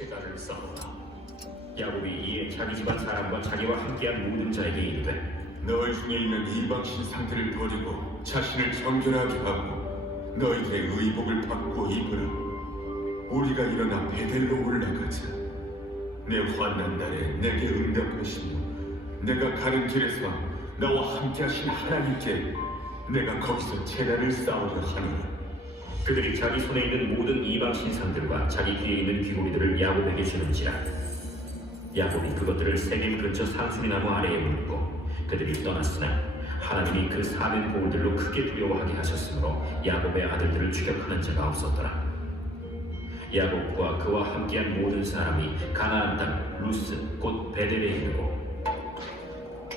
제단을 쌓았다. 야곱이 이에 자기 집안 사람과 자기와 함께한 모든 자에게 이르되 너희 중에 있는 이방 신상들을 버리고 자신을 정결하게 하고 너희들의 의복을 받고 입으라. 우리가 일어나 베델로 올라가자. 내 환난 날에 내게 응답하시며 내가 가는 길에서 나와 함께하신 하나님께 내가 거기서 제단을 쌓으려 하노라. 그들이 자기 손에 있는 모든 이방 신상들과 자기 귀에 있는 귀고리들을 야곱에게 주는지라. 야곱이 그것들을 세겜 근처 상수리 나무 아래에 묻고 그들이 떠났으나 하나님이 그 사면 보울들로 크게 두려워하게 하셨으므로 야곱의 아들들을 추격하는 자가 없었더라. 야곱과 그와 함께한 모든 사람이 가나안 땅 루스 곧 베델에 이르고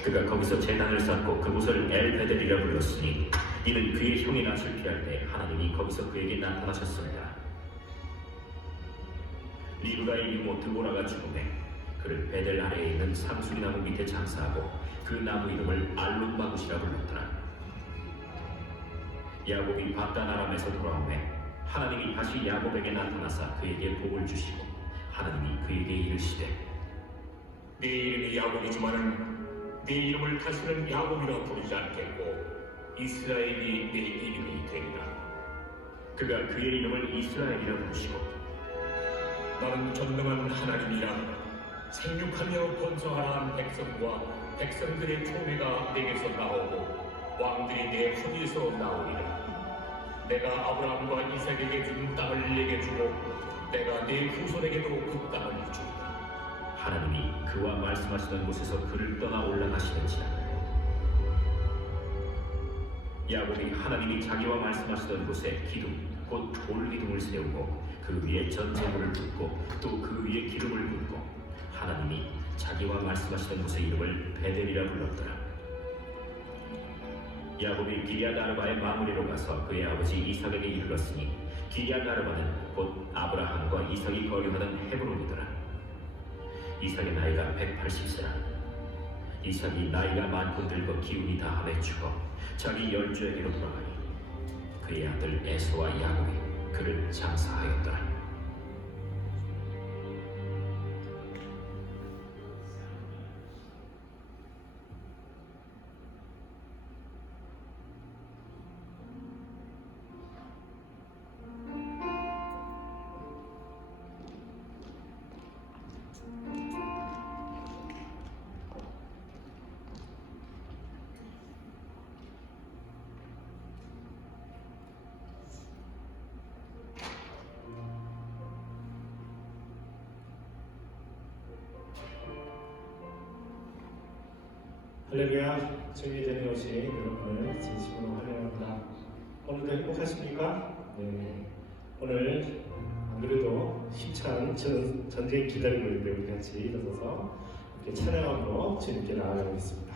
그가 거기서 제단을 쌓고 그곳을 엘베델이라 불렀으니 이는 그의 형의 낯을 피할 때 하나님이 거기서 그에게 나타나셨습니다. 리브가의 이모 드보라가 죽음에 그를 베델 아래에 있는 상수리 나무 밑에 장사하고 그 나무 이름을 알론바굿이라 불렀더라. 야곱이 바단 아람에서 돌아오매 하나님이 다시 야곱에게 나타나사 그에게 복을 주시고 하나님이 그에게 이르시되 네 이름이 야곱이지만은 네 이름을 다시는 야곱이라 부르지 않겠고 이스라엘이 네 이름이 되리라. 그가 그의 이름을 이스라엘이라 부르시고 나는 전능한 하나님이라. 생육하며 번성하라는 백성과 백성들의 총회가 내게서 나오고 왕들이 내 허리에서 나오리라. 내가 아브라함과 이삭에게 준 땅을 내게 주고 내가 네 후손에게도 그 땅을 주리라. 하나님이 그와 말씀하시던 곳에서 그를 떠나 올라가시는지라. 야곱이 하나님이 자기와 말씀하시던 곳에 기둥 곧 돌기둥을 세우고 그 위에 전제물을 붓고 또 그 위에 기름을 붓고 하나님이 자기와 말씀하시던 곳의 이름을 베델이라 불렀더라. 야곱이 기리앗 아르바의 마무리로 가서 그의 아버지 이삭에게 이르렀으니 기리앗 아르바는 곧 아브라함과 이삭이 거류하던 헤브론이더라. 이삭의 나이가 180세라. 이삭이 나이가 많고 늙어 기운이 다함에 죽어 자기 열조에게로 돌아가니 그의 아들 에서와 야곱이 그를 장사하였더라. 할렐루야, 주님의 전에 오신 여러분을 진심으로 환영합니다. 오늘도 행복하십니까? 네. 오늘 안 그래도 힘찬 전쟁 기다리고 있는데 우리 같이 일어서서 이렇게 찬양함으로 주님께 나아가겠습니다.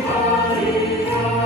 승리하리라.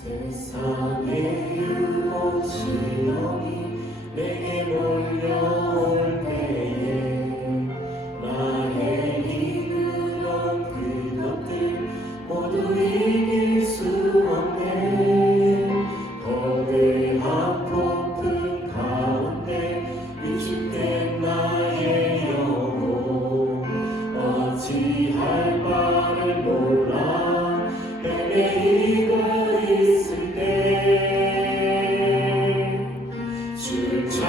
세상의 유혹 시험이 내게 몰려올 때에 나의 이르던 그것들 모두 이길 수 없네. 거대한 폭풍 가운데 위축된 나의 영혼 어찌할 바를 몰라 헤매이고 있을 때 주 찬양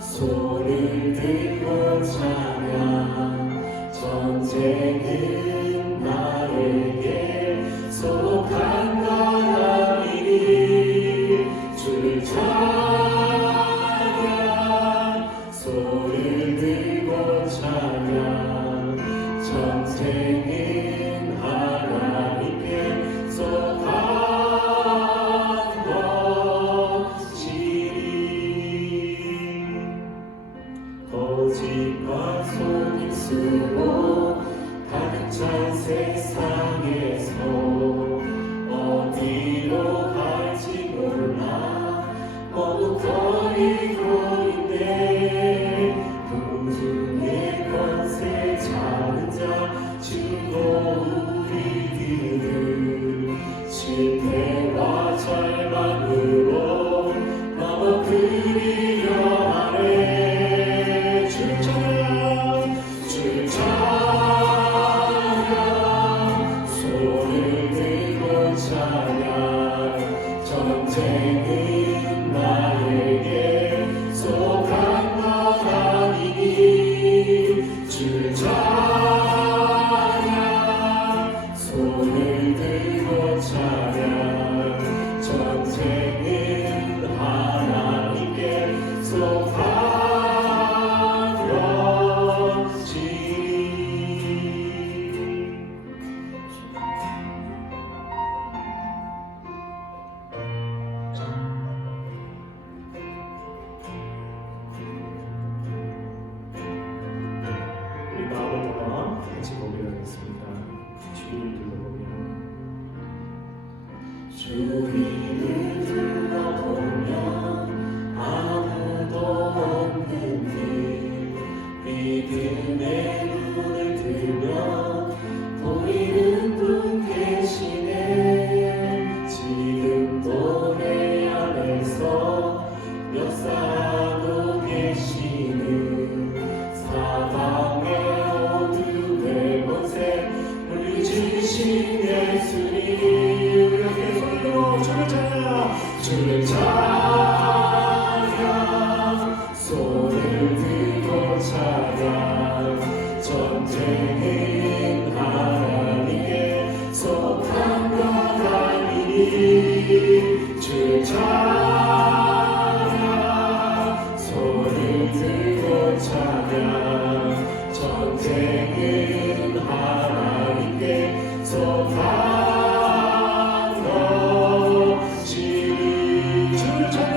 손을 들고 찬양 전쟁은 나에게 속한 것 아니니 주 찬양 손을 들고 찬양 전쟁은 하나님께 속한 것이니 거짓과 속임수로 가득 찬 세상에서 어디로 갈지 몰라 머뭇거리고 있네. 공중의 권세 잡은 자 주고 우리들은 실패와 절망으로 넘어뜨리려 하네. 주 찬양 주 찬양 손을 들고 찬양 전쟁은 나에게 속한 것 아니니 주 찬양 손을 들고 찬양 전쟁은 하나님께 속한 우리 마음을 담아 같이 고백하겠습니다. 주를 둘러보면 주위를 둘러보면 아무도 없는데 믿음의 눈을 들면 보이는 분 계시네. 지금도 내 안에서 역사하고 계시는 사방의 어둠의 권세 물리치신 예수님 이렇게 손으로 주를 찬양 주를 찬양 손을 들고 찬양 전쟁은 하나님께 속한 것 아니니 주 찬양 손을 들고 찬양 전쟁은 하나님께 속한 것이니 주를 찬양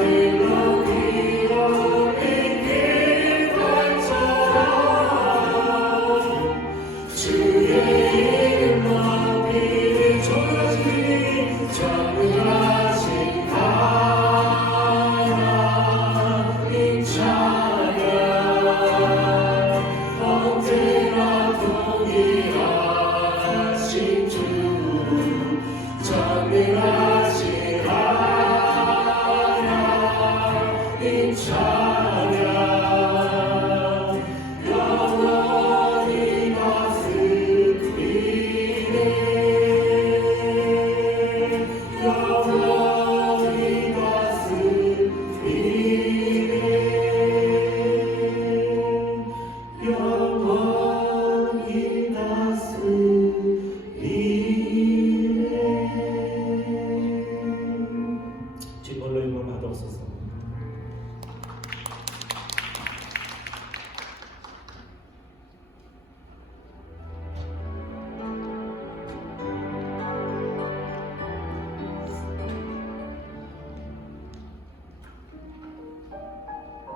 하늘로 뛰어오는 길발처럼 주의 이름 높이는 조지 전능하신 하나님 찬양 언제나 동일하신 주 전능하신 하나님 찬양 영원히 다스리네 영원히 다스리네 영원히 다스리네 뒷벌로 임을 받아옵소서.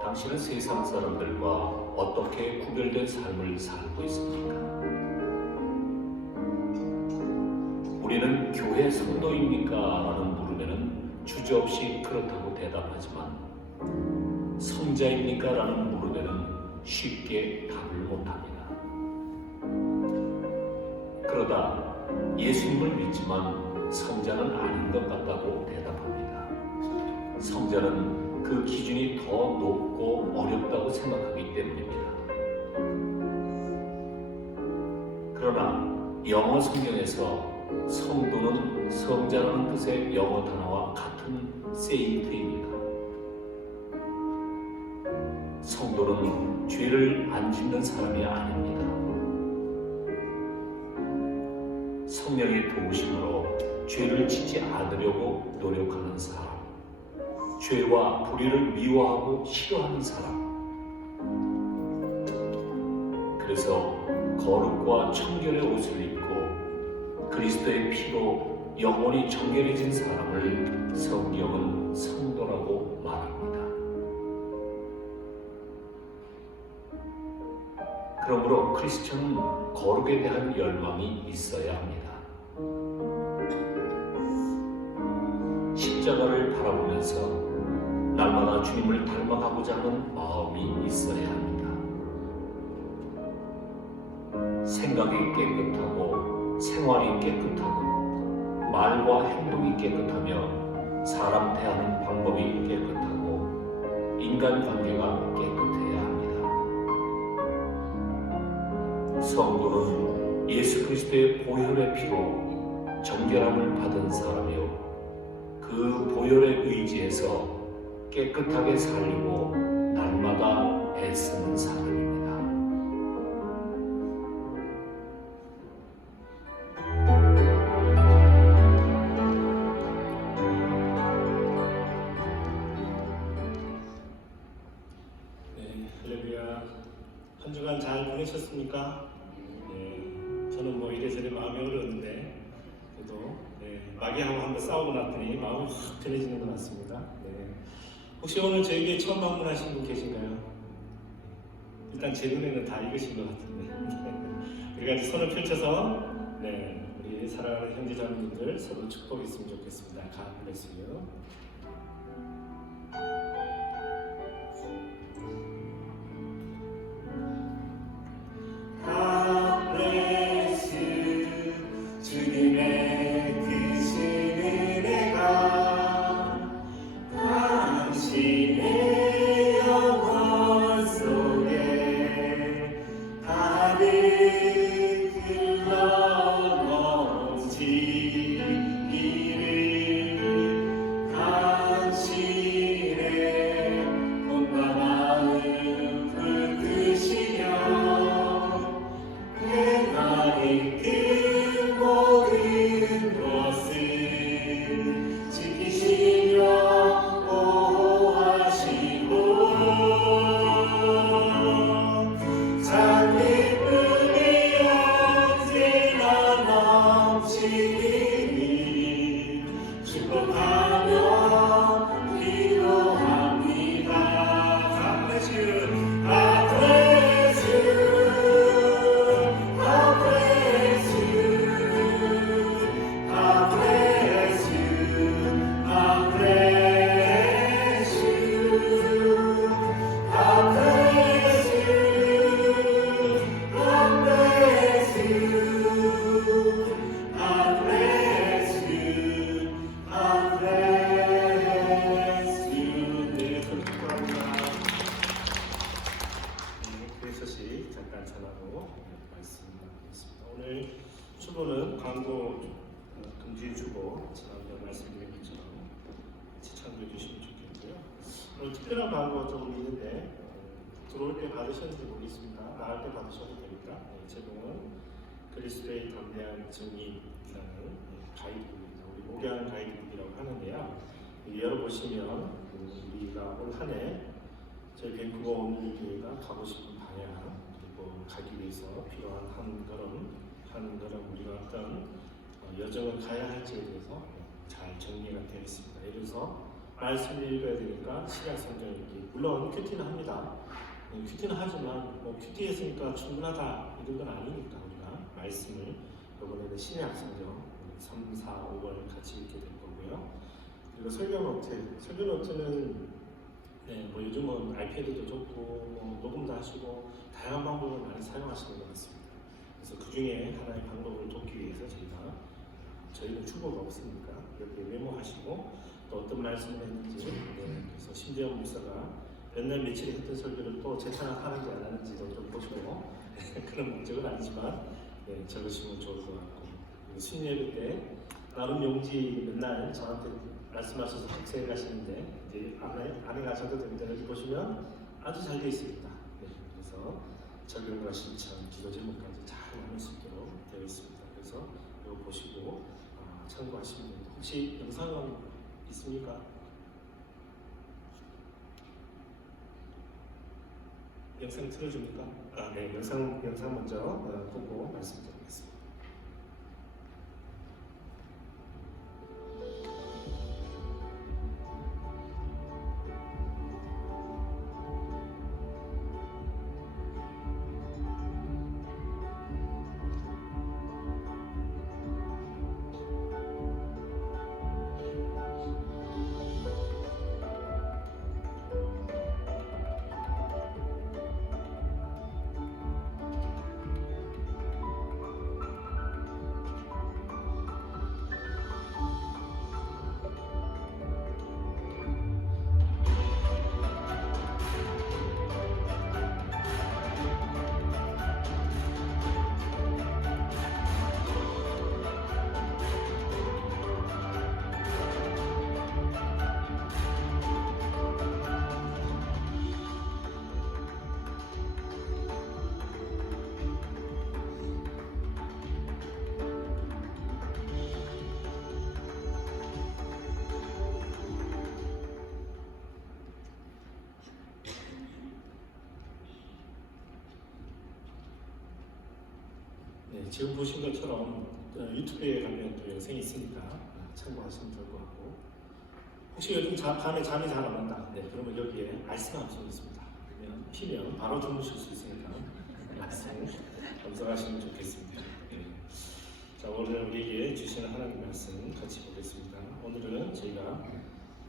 당신은 세상 사람들과 어떻게 구별된 삶을 살고 있습니까? 우리는 교회 성도입니까? 라는 물음에는 주저없이 그렇다고 대답하지만 성자입니까? 라는 물음에는 쉽게 답을 못합니다. 그러다 예수님을 믿지만 성자는 아닌 것 같다고 대답합니다. 성자는 그 기준이 더 높고 어렵다고 생각하기 때문입니다. 그러나 영어 성경에서 성도는 성자라는 뜻의 영어 단어와 같은 세인트입니다. 성도는 죄를 안 짓는 사람이 아닙니다. 성령의 도우심으로 죄를 짓지 않으려고 노력하는 사람, 죄와 불의를 미워하고 싫어하는 사람. 그래서 거룩과 청결의 옷을 입고 그리스도의 피로 영원히 정결해진 사람을 성경은 성도라고 말합니다. 그러므로 크리스천은 거룩에 대한 열망이 있어야 합니다. 십자가를 바라보면서 날마다 주님을 닮아가고자 하는 마음이 있어야 합니다. 생각이 깨끗하고 생활이 깨끗하고 말과 행동이 깨끗하며 사람 대하는 방법이 깨끗하고 인간관계가 깨끗해야 합니다. 성도는 예수 그리스도의 보혈의 피로 정결함을 받은 사람이요 그 보혈의 의지에서 깨끗하게 살리고 날마다 애쓰는 사람입니다. 네, 할렐루야. 한 주간 잘 보내셨습니까? 네, 저는 뭐 이래저래 마음이 어려웠는데 그래도 마귀하고 한번 싸우고 났더니 마음이 확 편해지는 것 같습니다. 네. 혹시 오늘 저에게 처음 방문하신 분 계신가요? 일단 제 눈에는 다 익으신 것 같은데 우리가 이제 손을 펼쳐서 우리 사랑하는 형제자매분들 서로 축복했으면 좋겠습니다. God bless you. God bless you. 주님의 크신 은혜가 당신의 영혼 속에 가득 흘러 넘치기를 오늘 특별한 광고가 좀 있는데 들어올 때 받으셨는지 모르겠습니다. 나갈 때 받으셔도 됩니다. 제목은 그리스도의 담대한 증인이라는 가이드북입니다. 우리 목양 가이드북이라고 하는데요. 열어보시면 우리가 올 한 해 저희 밴쿠버 온누리교회가 가고 싶은 방향 그리고 가기 위해서 필요한 한 걸음 우리가 어떤 여정을 가야 할지에 대해서 잘 정리가 되어 있습니다. 예를 들어서 말씀을 읽어야 되니까 신약 성경 읽기. 물론 큐티는 합니다. 큐티는 하지만 뭐 큐티 했으니까 충분하다 이런 건 아니니까 우리가 말씀을 이번에는 신약 성경 3, 4, 5월 같이 읽게 될 거고요. 그리고 설교 노트는 뭐 요즘은 아이패드도 좋고 뭐 녹음도 하시고 다양한 방법을 많이 사용하시는 것 같습니다. 그래서 그 중에 하나의 방법을 돕기 위해서 저희는 출구가 없으니까 이렇게 메모하시고 또 어떤 말씀을 했는지 그래서 심지어 목사가 몇 날 며칠 했던 설교를 또 재탕하는지 안 하는지도 좀 보시고 그런 목적은 아니지만 적으시면 좋을 것 같고 신예배 때 나름 용지 맨날 저한테 말씀하셔서 복사해 가시는데 이제 안에 가셔도 됩니다. 여기 보시면 아주 잘 되어 있습니다. 그래서 적용과 실천, 기도 제목까지 잘 나눌 수 있도록 되어 있습니다. 그래서 이거 보시고 참고하시면 됩니다. 혹시 영상은 있습니까? 영상 틀어줍니까? 네, 영상 먼저 보고 말씀드리겠습니다. 지금 보신 것처럼 유튜브에 가면 또 영상이 있으니까 참고하시면 좋을 것 같고 혹시 요즘 밤에 잠이 잘 안 온다. 그러면 여기에 아이스 함성이 있습니다. 그러면 피면 바로 주무실 수 있으니까 말씀 감상하시면 좋겠습니다. 자, 오늘 우리에게 주시는 하나님 말씀 같이 보겠습니다. 오늘은 저희가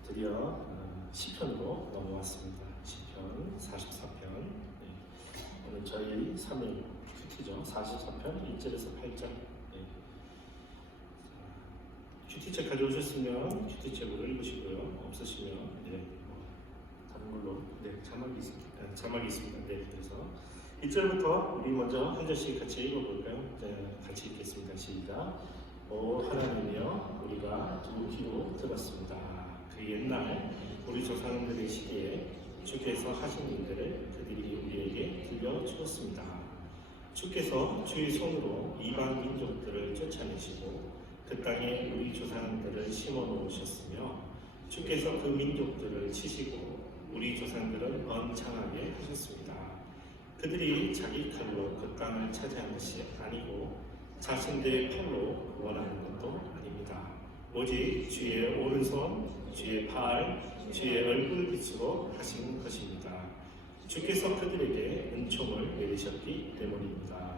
드디어 시편으로 넘어왔습니다. 시편 44편. 오늘 저희 3일 큐티죠. 44편 1절에서 8절. 큐티책 가져오셨으면 큐티책으로 읽으시고요. 없으시면 다른 걸로 자막이 있습니다. 자막이 있습니다. 그래서 1절부터 우리 먼저 한 절씩 같이 읽어볼까요? 같이 읽겠습니다. 시작. 오 하나님이여 우리가 두 귀로 들었습니다. 그 옛날 우리 조상들의 시기에 주께서 하신 일들을 그들이 우리에게 들려주었습니다. 주께서 주의 손으로 이방 민족들을 쫓아내시고 그 땅에 우리 조상들을 심어 놓으셨으며 주께서 그 민족들을 치시고 우리 조상들을 번창하게 하셨습니다. 그들이 자기 칼로 그 땅을 차지한 것이 아니고 자신들의 팔로 원하는 것도 아닙니다. 오직 주의 오른손, 주의 팔, 주의 얼굴 빛으로 하신 것입니다. 주께서 그들에게 은총을 내리셨기 때문입니다.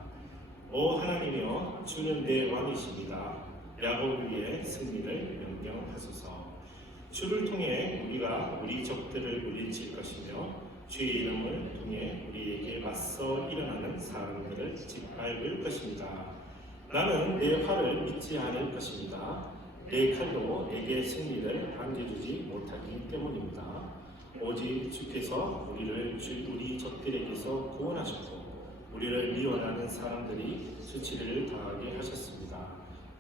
오 하나님이여 주는 내 왕이십니다. 야곱 위에 승리를 명령하소서. 주를 통해 우리가 우리 적들을 물리칠 것이며 주의 이름을 통해 우리에게 맞서 일어나는 사람들을 짓밟을 것입니다. 나는 내 활을 믿지 않을 것입니다. 내 칼도 내게 승리를 안겨주지 못하기 때문입니다. 오직 주께서 우리를 우리 적들에게서 구원하셨고 우리를 미워하는 사람들이 수치를 당하게 하셨습니다.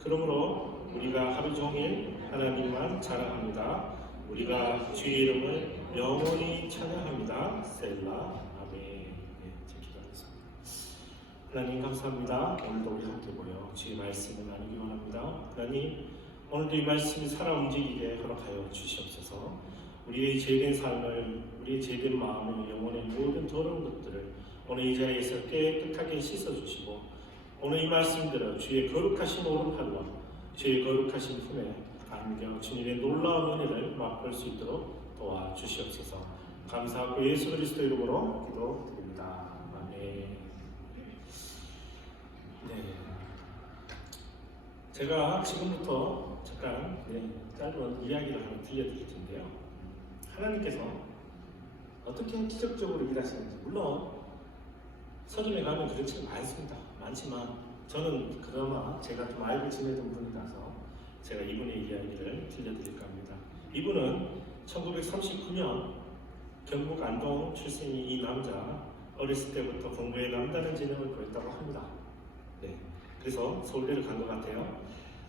그러므로 우리가 하루 종일 하나님만 자랑합니다. 우리가 주의 이름을 영원히 찬양합니다. 셀라. 아멘. 네, 제 기도하겠습니다. 하나님 감사합니다. 오늘도 우리 함께 모여 주의 말씀을 나누기 원합니다. 하나님, 오늘도 이 말씀이 살아 움직이게 허락하여 주시옵소서. 우리의 죄된 삶을, 우리의 죄된 마음을, 영혼의 모든 더러운 것들을 오늘 이 자리에서 깨끗하게 씻어주시고, 오늘 이 말씀들을 주의 거룩하신 오른팔과 주의 거룩하신 품에 안겨 주님의 놀라운 은혜를 맛볼 수 있도록 도와주시옵소서. 감사하고 예수 그리스도 이름으로 기도드립니다. 아멘. 네, 제가 지금부터 잠깐 짧은 이야기를 하나 들려드릴 텐데요. 하나님께서 어떻게 기적적으로 일하시는지, 물론 서점에 가면 그렇지 많지만 저는 그나마 제가 좀 알고 지내던 분이라서 제가 이분의 이야기를 들려드릴까 합니다. 이분은 1939년 경북 안동 출생인 이 남자, 어렸을 때부터 공부에 남다른 재능을 보였다고 합니다. 네, 그래서 서울대를 간 것 같아요.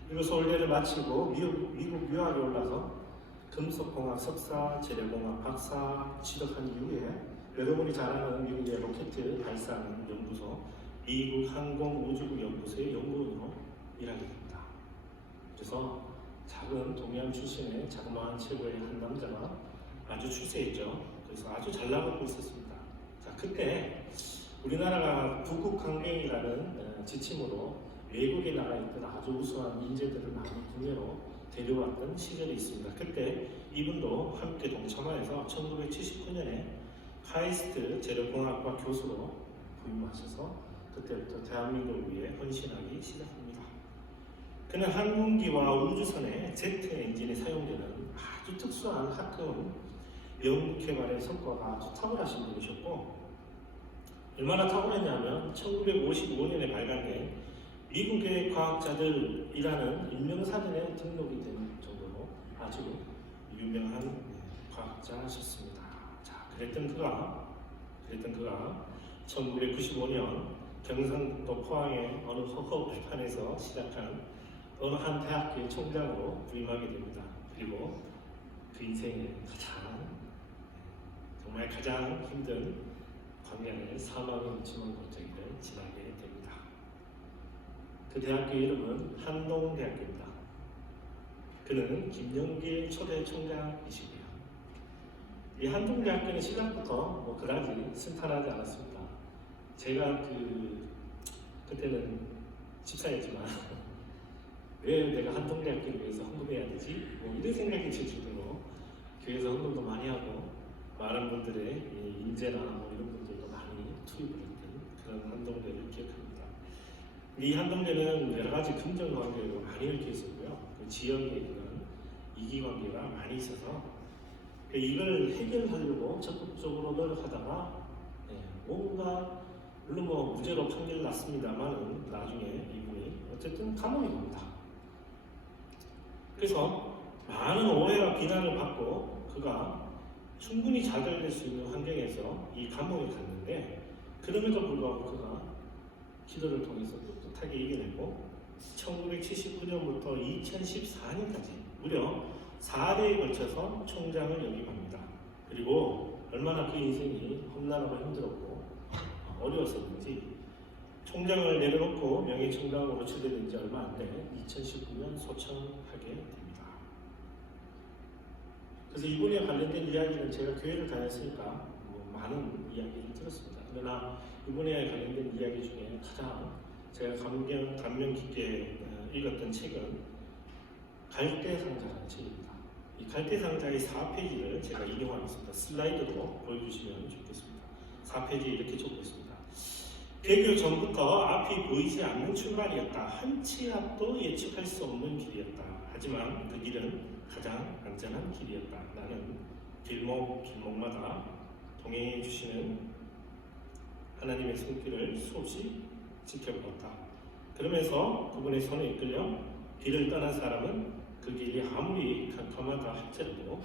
그리고 서울대를 마치고 미국 유학에 올라서 금속공학 석사, 재래공학 박사 취득한 이후에 여러분이 잘 아는 미국의 로켓 발사하는 연구소, 미국 항공우주국 연구소의 연구원으로 일하게 됩니다. 그래서 작은 동양 출신의 자그마한 체구의 한 남자가 아주 출세했죠. 그래서 아주 잘 나가고 있었습니다. 자, 그때 우리나라가 북극항공이라는 지침으로 외국에 나가 있던 아주 우수한 인재들을 많이 국내로 데려왔던 시절이 있습니다. 그때 이분도 함께 동참하여서 1979년에 카이스트 재래공학과 교수로 부임하셔서 그때부터 대한민국을 위해 헌신하기 시작합니다. 그는 항공기와 우주선의 제트 엔진에 사용되는 아주 특수한 하급 연구 개발의 성과가 아주 탁월하신 분이셨고, 얼마나 탁월했냐면 1955년에 발간된 미국의 과학자들이라는 인명사전에 등록이 된 정도로 아주 유명한 과학자셨습니다. 자, 그랬던 그가 1995년 경상도 포항의 어느 허허벌판에서 시작한 어느 한 대학교의 총장으로 부임하게 됩니다. 그리고 그 인생의 정말 가장 힘든 광야의 사막의 무침한 골짜기를 지나게 됩니다. 그 대학교 이름은 한동대학교입니다. 그는 김영길 초대 총장이시고요. 이 한동대학교는 시작부터 그다지 순탄하지 않았습니다. 제가 그때는 집사였지만 왜 내가 한동대학교를 위해서 헌금해야 되지? 이런 생각이 들 정도로 교회에서 헌금도 많이 하고 많은 분들의 인재나 이런 분들도 많이 투입을 했던 그런 한동대를 기억합니다. 이 한동대는 여러 가지 금전 관계로 많이 얽혀 있었고요. 그 지역에 그런 이기관계가 많이 있어서 이걸 해결하려고 적극적으로 노력하다가 뭔가 물론 무죄로 판결 났습니다만 나중에 이분이 어쨌든 감옥에 갑니다. 그래서 많은 오해와 비난을 받고 그가 충분히 좌절될 수 있는 환경에서 이 감옥에 갔는데, 그럼에도 불구하고 그가 기도를 통해서 꿋꿋하게 이겨내고 1979년부터 2014년까지 무려 4대에 걸쳐서 총장을 역임합니다. 그리고 얼마나 그 인생이 험난하고 힘들었고 어려웠었는지 총장을 내려놓고 명예총장으로 추대된 지 얼마 안 돼 2019년 소천하게 됩니다. 그래서 이분에 관련된 이야기는 제가 교회를 다녔으니까 많은 이야기를 들었습니다. 그러나 이분에 관련된 이야기 중에 가장 제가 감명 깊게 읽었던 책은 갈대상자라는 책입니다. 이 갈대상자의 4페이지를 제가 인용하겠습니다. 슬라이드로 보여주시면 좋겠습니다. 4페이지에 이렇게 적고 있습니다. 개교 전부터 앞이 보이지 않는 출발이었다. 한 치 앞도 예측할 수 없는 길이었다. 하지만 그 길은 가장 안전한 길이었다. 나는 길목마다 동행해 주시는 하나님의 손길을 수없이 지켜보았다. 그러면서 그분의 손에 이끌려 길을 떠난 사람은 그 길이 아무리 캄캄하다 할지라도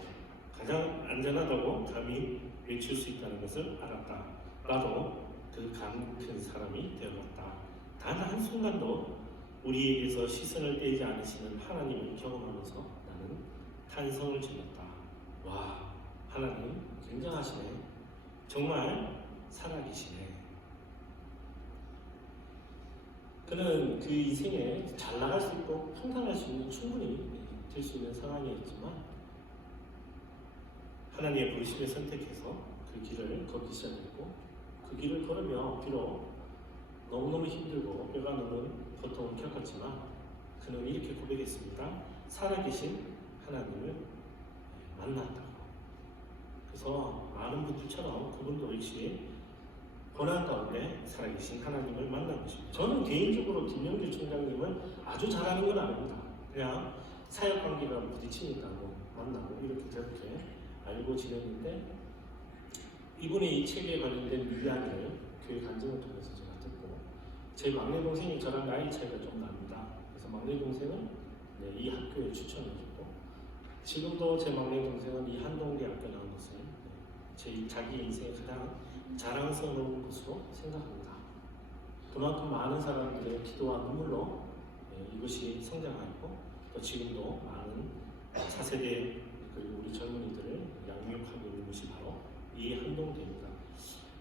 가장 안전하다고 감히 외칠 수 있다는 것을 알았다. 나도 그 감 큰 사람이 되어갔다. 단 한순간도 우리에게서 시선을 떼지 않으시는 하나님을 경험하면서 나는 탄성을 질렀다. 와, 하나님 굉장하시네. 정말 살아계시네. 그는 그 인생에 잘 나갈 수 있고 평탄할 수 있는 충분히 될 수 있는 상황이었지만 하나님의 부르심을 선택해서 그 길을 걷기 시작했고 그 길을 걸으며 비록 너무너무 힘들고 뼈가 녹는 고통을 겪었지만 그는 이렇게 고백했습니다. 살아계신 하나님을 만났다고. 그래서 많은 분들처럼 그분도 역시 고난 가운데 살아계신 하나님을 만난 것입니다. 저는 개인적으로 김영길 총장님을 아주 잘하는 건 아닙니다. 그냥 사역관계가 부딪히니까 뭐 만나고 이렇게 저렇게 알고 지냈는데 이분의 이 책에 관련된 이야기를 교회 간증을 통해서 제가 듣고 제 막내 동생이 저랑 나이 차이가 좀 납니다. 그래서 막내 동생은 이 학교에 추천해줬고 지금도 제 막내 동생은 이 한동대학교 나온 것을 자기 인생의 가장 자랑스러운 것으로 생각합니다. 그만큼 많은 사람들의 기도와 눈물로 이것이 성장하였고 또 지금도 많은 4세대 그리고 우리 젊은이들을 양육하고 있는 것이 바로 이 한동대입니다.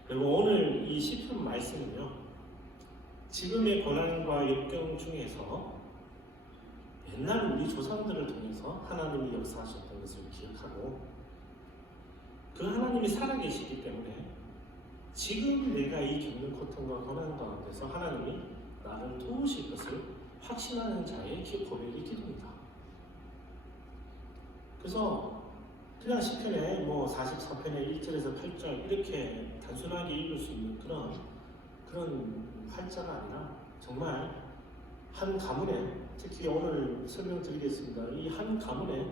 그리고 오늘 이 시편 말씀은요, 지금의 고난과 역경 중에서 옛날 우리 조상들을 통해서 하나님이 역사하셨던 것을 기억하고 그 하나님이 살아계시기 때문에 지금 내가 이 겪는 고통과 고난 가운데서 하나님이 나를 도우실 것을 확신하는 자의 고백이 기도입니다. 그래서 그냥 시편에 뭐 44편의 1절에서 8절 이렇게 단순하게 읽을 수 있는 그런 활자가 아니라 정말 한 가문에, 특히 오늘 설명드리겠습니다. 이 한 가문에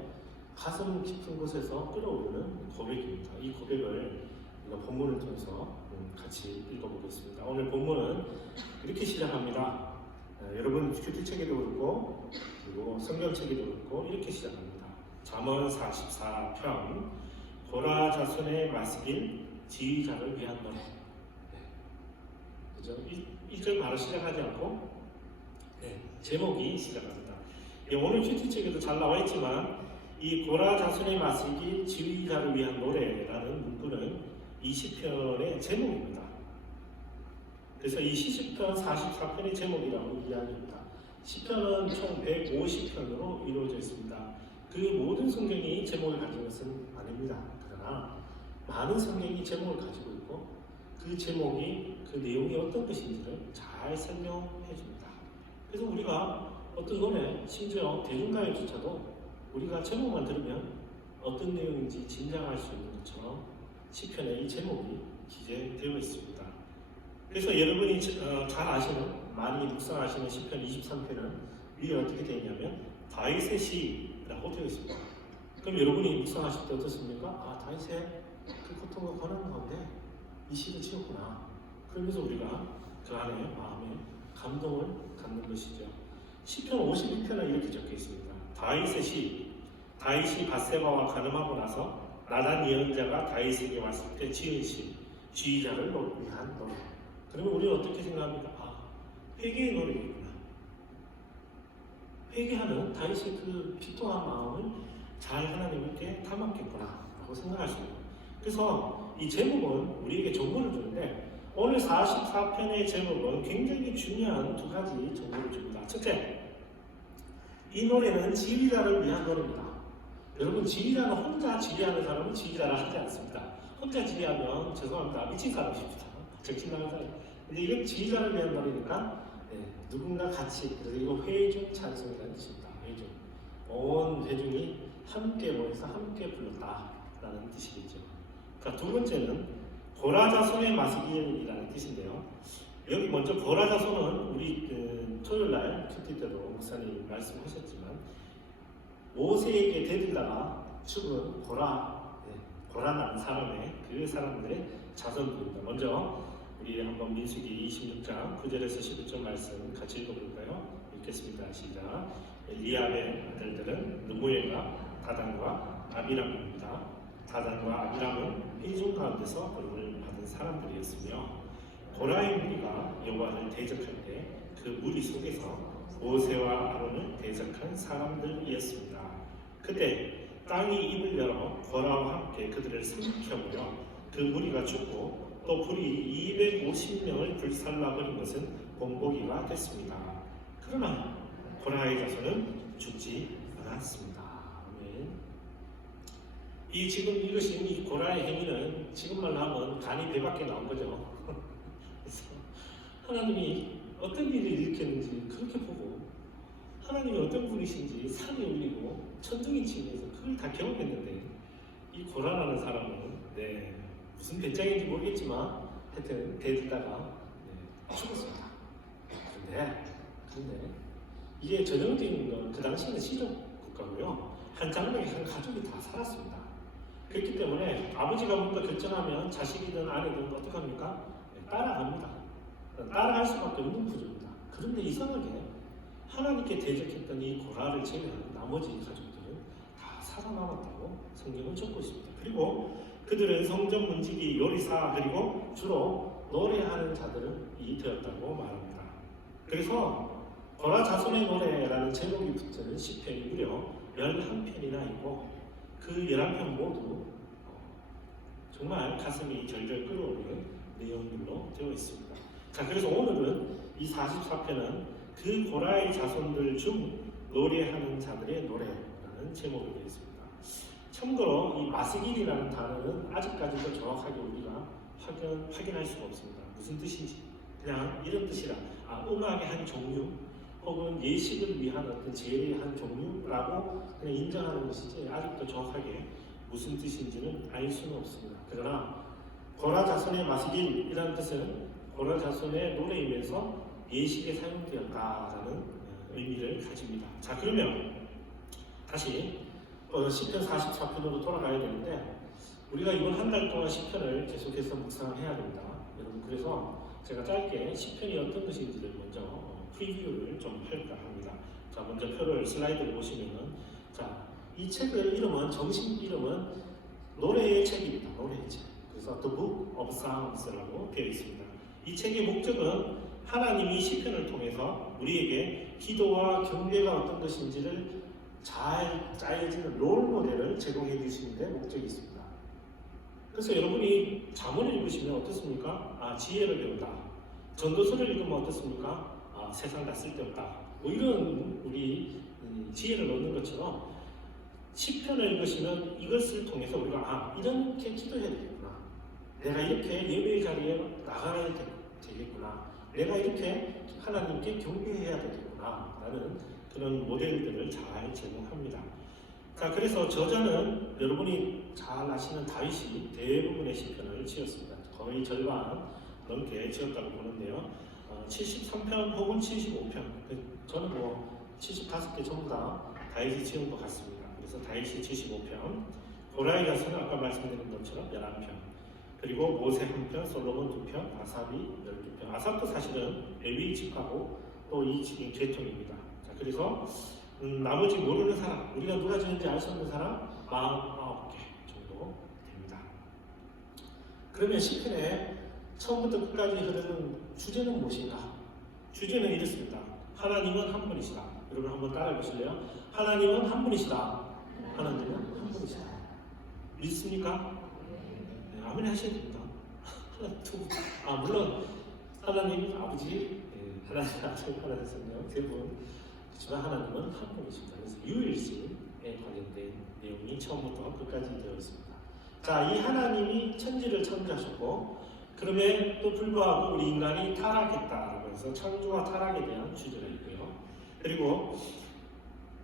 가슴 깊은 곳에서 끌어오르는 고백입니다. 이 고백을 우리가 본문을 통해서 같이 읽어보겠습니다. 오늘 본문은 이렇게 시작합니다. 여러분 큐티책에도 그렇고 그리고 성경책에도 그렇고 이렇게 시작합니다. 잠언 44편 고라 자손의 말씀인 지휘자를 위한 노래. 그죠? 1절 바로 시작하지 않고 제목이 시작합니다. 오늘 큐티책에도 잘 나와 있지만 이 고라 자손의 말씀이 지휘자를 위한 노래라는 문구는 이 시편의 제목입니다. 그래서 이 시편 44편의 제목이라고 이야기합니다. 시편은 총 150편으로 이루어져 있습니다. 그 모든 성경이 제목을 가진 것은 아닙니다. 그러나 많은 성경이 제목을 가지고 있고 그 제목이 그 내용이 어떤 것인지를 잘 설명해 줍니다. 그래서 우리가 어떤 노래, 심지어 대중가요조차도 우리가 제목만 들으면 어떤 내용인지 짐작할 수 있는 것처럼 시편의 이 제목이 기재되어 있습니다. 그래서 여러분이 잘 아시는, 많이 묵상하시는 시편 23편은 위에 어떻게 되어 있냐면 다윗의 시라고 되어 있습니다. 그럼 여러분이 묵상하실 때 어떻습니까? 아, 다윗의 그 고통과 고난 가운데 이 시를 지었구나. 그러면서 우리가 그 안에 마음에 감동을 갖는 것이죠. 시편 52편은 이렇게 적혀 있습니다. 다윗의 시, 다윗이 밧세바와 간음하고 나서 나단 예언자가 다윗에게 왔을 때 지은 시, 지휘자를 위한 노래. 그러면 우리는 어떻게 생각합니까? 아, 회개의 노래이구나. 회개하는 다윗의 그 비통한 마음을 잘 하나님께 담았겠구나 라고 생각할 수 있는. 그래서 이 제목은 우리에게 정보를 주는데 오늘 44편의 제목은 굉장히 중요한 두 가지 정보를 줍니다. 첫째, 이 노래는 지휘자를 위한 노래입니다. 여러분, 지휘자는 혼자 지휘하는 사람은 지휘자를 하지 않습니다. 혼자 지휘하면 죄송합니다. 미친 사람입니다. 정신 나간 사람. 근데 이건 지휘자를 위한 노래니까 누군가 같이, 그래서 이거 회중 찬송이라는 뜻입니다. 회중. 온 회중이 함께 모여서 함께 불렀다라는 뜻이겠죠. 자, 두 번째는 고라자손의 마시기이라는 뜻인데요. 여기 먼저 고라자손은 우리 토요일날 큐티 때도 목사님 말씀하셨지만 모세에게 대들다가 죽은 고라라는 사람의 그 사람들의 자손들입니다. 먼저 우리 한번 민수기 26장 9절에서 11절 말씀 같이 읽어볼까요? 읽겠습니다. 시작. 리압의 아들들은 느무엘과 다단과 아비람입니다. 다단과 아비람은 회중 가운데서 부름을 받은 사람들이었으며 고라의 무리가 여호와를 대적할 때 그 무리 속에서 모세와 아론을 대적한 사람들이었습니다. 그때 땅이 입을 열어 고라와 함께 그들을 삼켜버려 그 무리가 죽고 또 불이 250명을 불살라버린 것은 본보기가 됐습니다. 그러나 고라의 자손은 죽지 않았습니다. 아멘. 이 지금 이것인 이 고라의 행위는 지금 말로 하면 간이 배밖에 나온 거죠. 그래서 하나님이 어떤 일을 일으켰는지 그렇게 보고 하나님이 어떤 분이신지 산이 울리고 천둥이 치면서 그걸 다 경험했는데 이 고라라는 사람은 무슨 배짱인지 모르겠지만 하여튼 대들다가 죽었습니다. 그런데 이게 전형적인 건 그 당시에는 시족 국가고요. 한 장막에 한 가족이 다 살았습니다. 그렇기 때문에 아버지가 뭔가 결정하면 자식이든 아내든 어떡합니까? 따라갑니다. 따라갈 수밖에 없는 구조입니다. 그런데 이상하게 하나님께 대적했던 이 고라를 제외한 나머지 가족들은 다 살아남았다고 성경은 적고 있습니다. 그리고 그들은 성전 문지기 요리사 그리고 주로 노래하는 자들이 되었다고 말합니다. 그래서 고라 자손의 노래라는 제목이 붙은 시편이 무려 11편이나 있고 그 11편 모두 정말 가슴이 절절 끓어오르는 내용들로 되어 있습니다. 자, 그래서 오늘은 이 44편은 그 고라의 자손들 중 노래하는 자들의 노래라는 제목이 되어 있습니다. 참고로 이 마스길이라는 단어는 아직까지도 정확하게 우리가 확인할 수가 없습니다. 무슨 뜻인지 그냥 이런 뜻이라 음악의 한 종류 혹은 예식을 위한 어떤 제의 한 종류라고 그냥 인정하는 것이지 아직도 정확하게 무슨 뜻인지는 알 수는 없습니다. 그러나 고라 자손의 마스길이라는 뜻은 고라 자손의 노래이면서 예식에 사용되었다라는 의미를 가집니다. 자, 그러면 다시 시편 44편으로 돌아가야 되는데 우리가 이번 한 달 동안 시편을 계속해서 묵상을 해야 됩니다. 여러분, 그래서 제가 짧게 시편이 어떤 것인지를 먼저 프리뷰를 좀 할까 합니다. 자, 먼저 표를 슬라이드를 보시면은 자, 이 책의 이름은 정식 이름은 노래의 책입니다. 노래의 책. 그래서 The Book of Songs라고 되어 있습니다. 이 책의 목적은 하나님이 시편을 통해서 우리에게 기도와 경배가 어떤 것인지를 잘 짜여지는 롤 모델을 제공해 주시는 데 목적이 있습니다. 그래서 여러분이 잠언을 읽으시면 어떻습니까? 지혜를 배운다. 전도서를 읽으면 어떻습니까? 세상 다 쓸데없다. 뭐 이런 우리 지혜를 얻는 것처럼 시편을 읽으시면 이것을 통해서 우리가 이렇게 기도해야 되겠구나. 내가 이렇게 예배의 자리에 나가야 되겠구나. 내가 이렇게 하나님께 경배해야 되겠구나. 라는 그런 모델들을 잘 제공합니다. 자, 그래서 저자는 여러분이 잘 아시는 다윗이 대부분의 시편을 지었습니다. 거의 절반 넘게 지었다고 보는데요. 73편 혹은 75편. 저는 75개 전부 다 다윗이 지은 것 같습니다. 그래서 다윗이 75편, 고라의 자손은 아까 말씀드린 것처럼 11편, 그리고 모세 1편, 솔로몬 2편, 아삽이 12편. 아삽도 사실은 레위 집하고 또 이 계통입니다. 자, 그래서 나머지 모르는 사람, 우리가 누가 지은지 알 수 없는 사람 49개 정도 됩니다. 그러면 시편의 처음부터 끝까지 흐르는 주제는 무엇인가? 주제는 이렇습니다. 하나님은 한 분이시다. 여러분 한번 따라해 보실래요? 하나님은 한 분이시다. 하나님은 한 분이시다. 믿습니까? 네, 아멘 하셔야 됩니다. 물론 하나님은 아버지, 하나님 아버지, 하나님 성령 세 분. 그렇지만 하나님은 한 분이십니다. 그래서 유일신에 관련된 내용이 처음부터 끝까지 되어 있습니다. 자, 이 하나님이 천지를 창조하셨고 그럼에도 불구하고 우리 인간이 타락했다라고 해서 창조와 타락에 대한 주제가 있고요. 그리고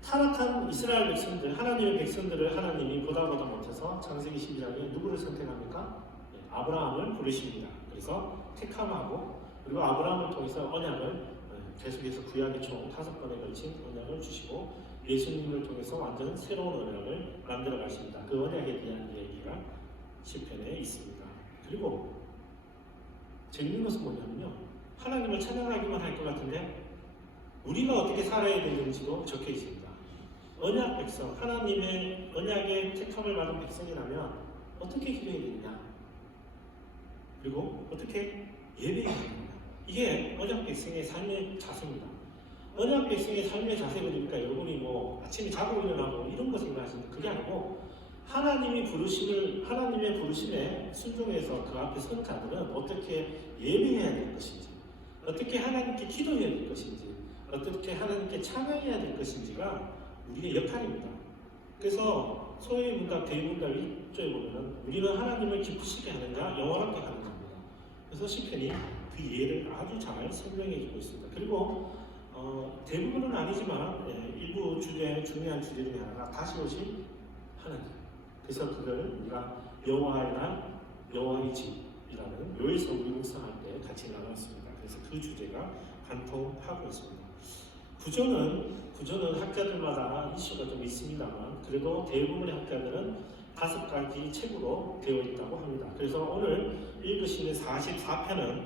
타락한 이스라엘 백성들, 하나님의 백성들을 하나님이 보다 못해서 창세기 11장에 누구를 선택합니까? 아브라함을 부르십니다. 그래서 택함하고 그리고 아브라함을 통해서 언약을 계속해서 구약의 총 5번에 걸친 언약을 주시고 예수님을 통해서 완전 새로운 언약을 만들어 가십니다. 그 언약에 대한 이야기가 시편에 있습니다. 그리고 재밌는 것은 뭐냐면요, 하나님을 찬양하기만 할 것 같은데 우리가 어떻게 살아야 되는지도 적혀 있습니다. 언약 백성, 하나님의 언약의 택함을 받은 백성이라면 어떻게 기도해야 되느냐, 그리고 어떻게 예배해야 되느냐. 이게 언약 백성의 삶의 자세입니다. 언약 백성의 삶의 자세 그러니까 여러분이 뭐 아침에 자고 일어나고 이런 거 생각하시는데 그게 아니고 하나님의 부르심에 순종해서 그 앞에 선 자들은 어떻게 예배해야 될 것인지, 어떻게 하나님께 기도해야 될 것인지, 어떻게 하나님께 찬양해야 될 것인지가 우리의 역할입니다. 그래서 소의 문답, 대문답 1조에 보면은 우리는 하나님을 기쁘시게 하는 자, 영원하게 하는 자입니다. 그래서 시편이 그 예를 아주 잘 설명해 주고 있습니다. 그리고 대부분은 아니지만 일부 중요한 주제 중에 하나가 다시 오신 하나님. 그래서 그걸 우리가 여호와의 날, 여호와의 집이라는 요에서 우리 묵상할 때 같이 나눴습니다. 그래서 그 주제가 관통하고 있습니다. 구조는 학자들마다 이슈가 좀 있습니다만 그래도 대부분의 학자들은 5가지 책으로 되어 있다고 합니다. 그래서 오늘 읽으시는 44편은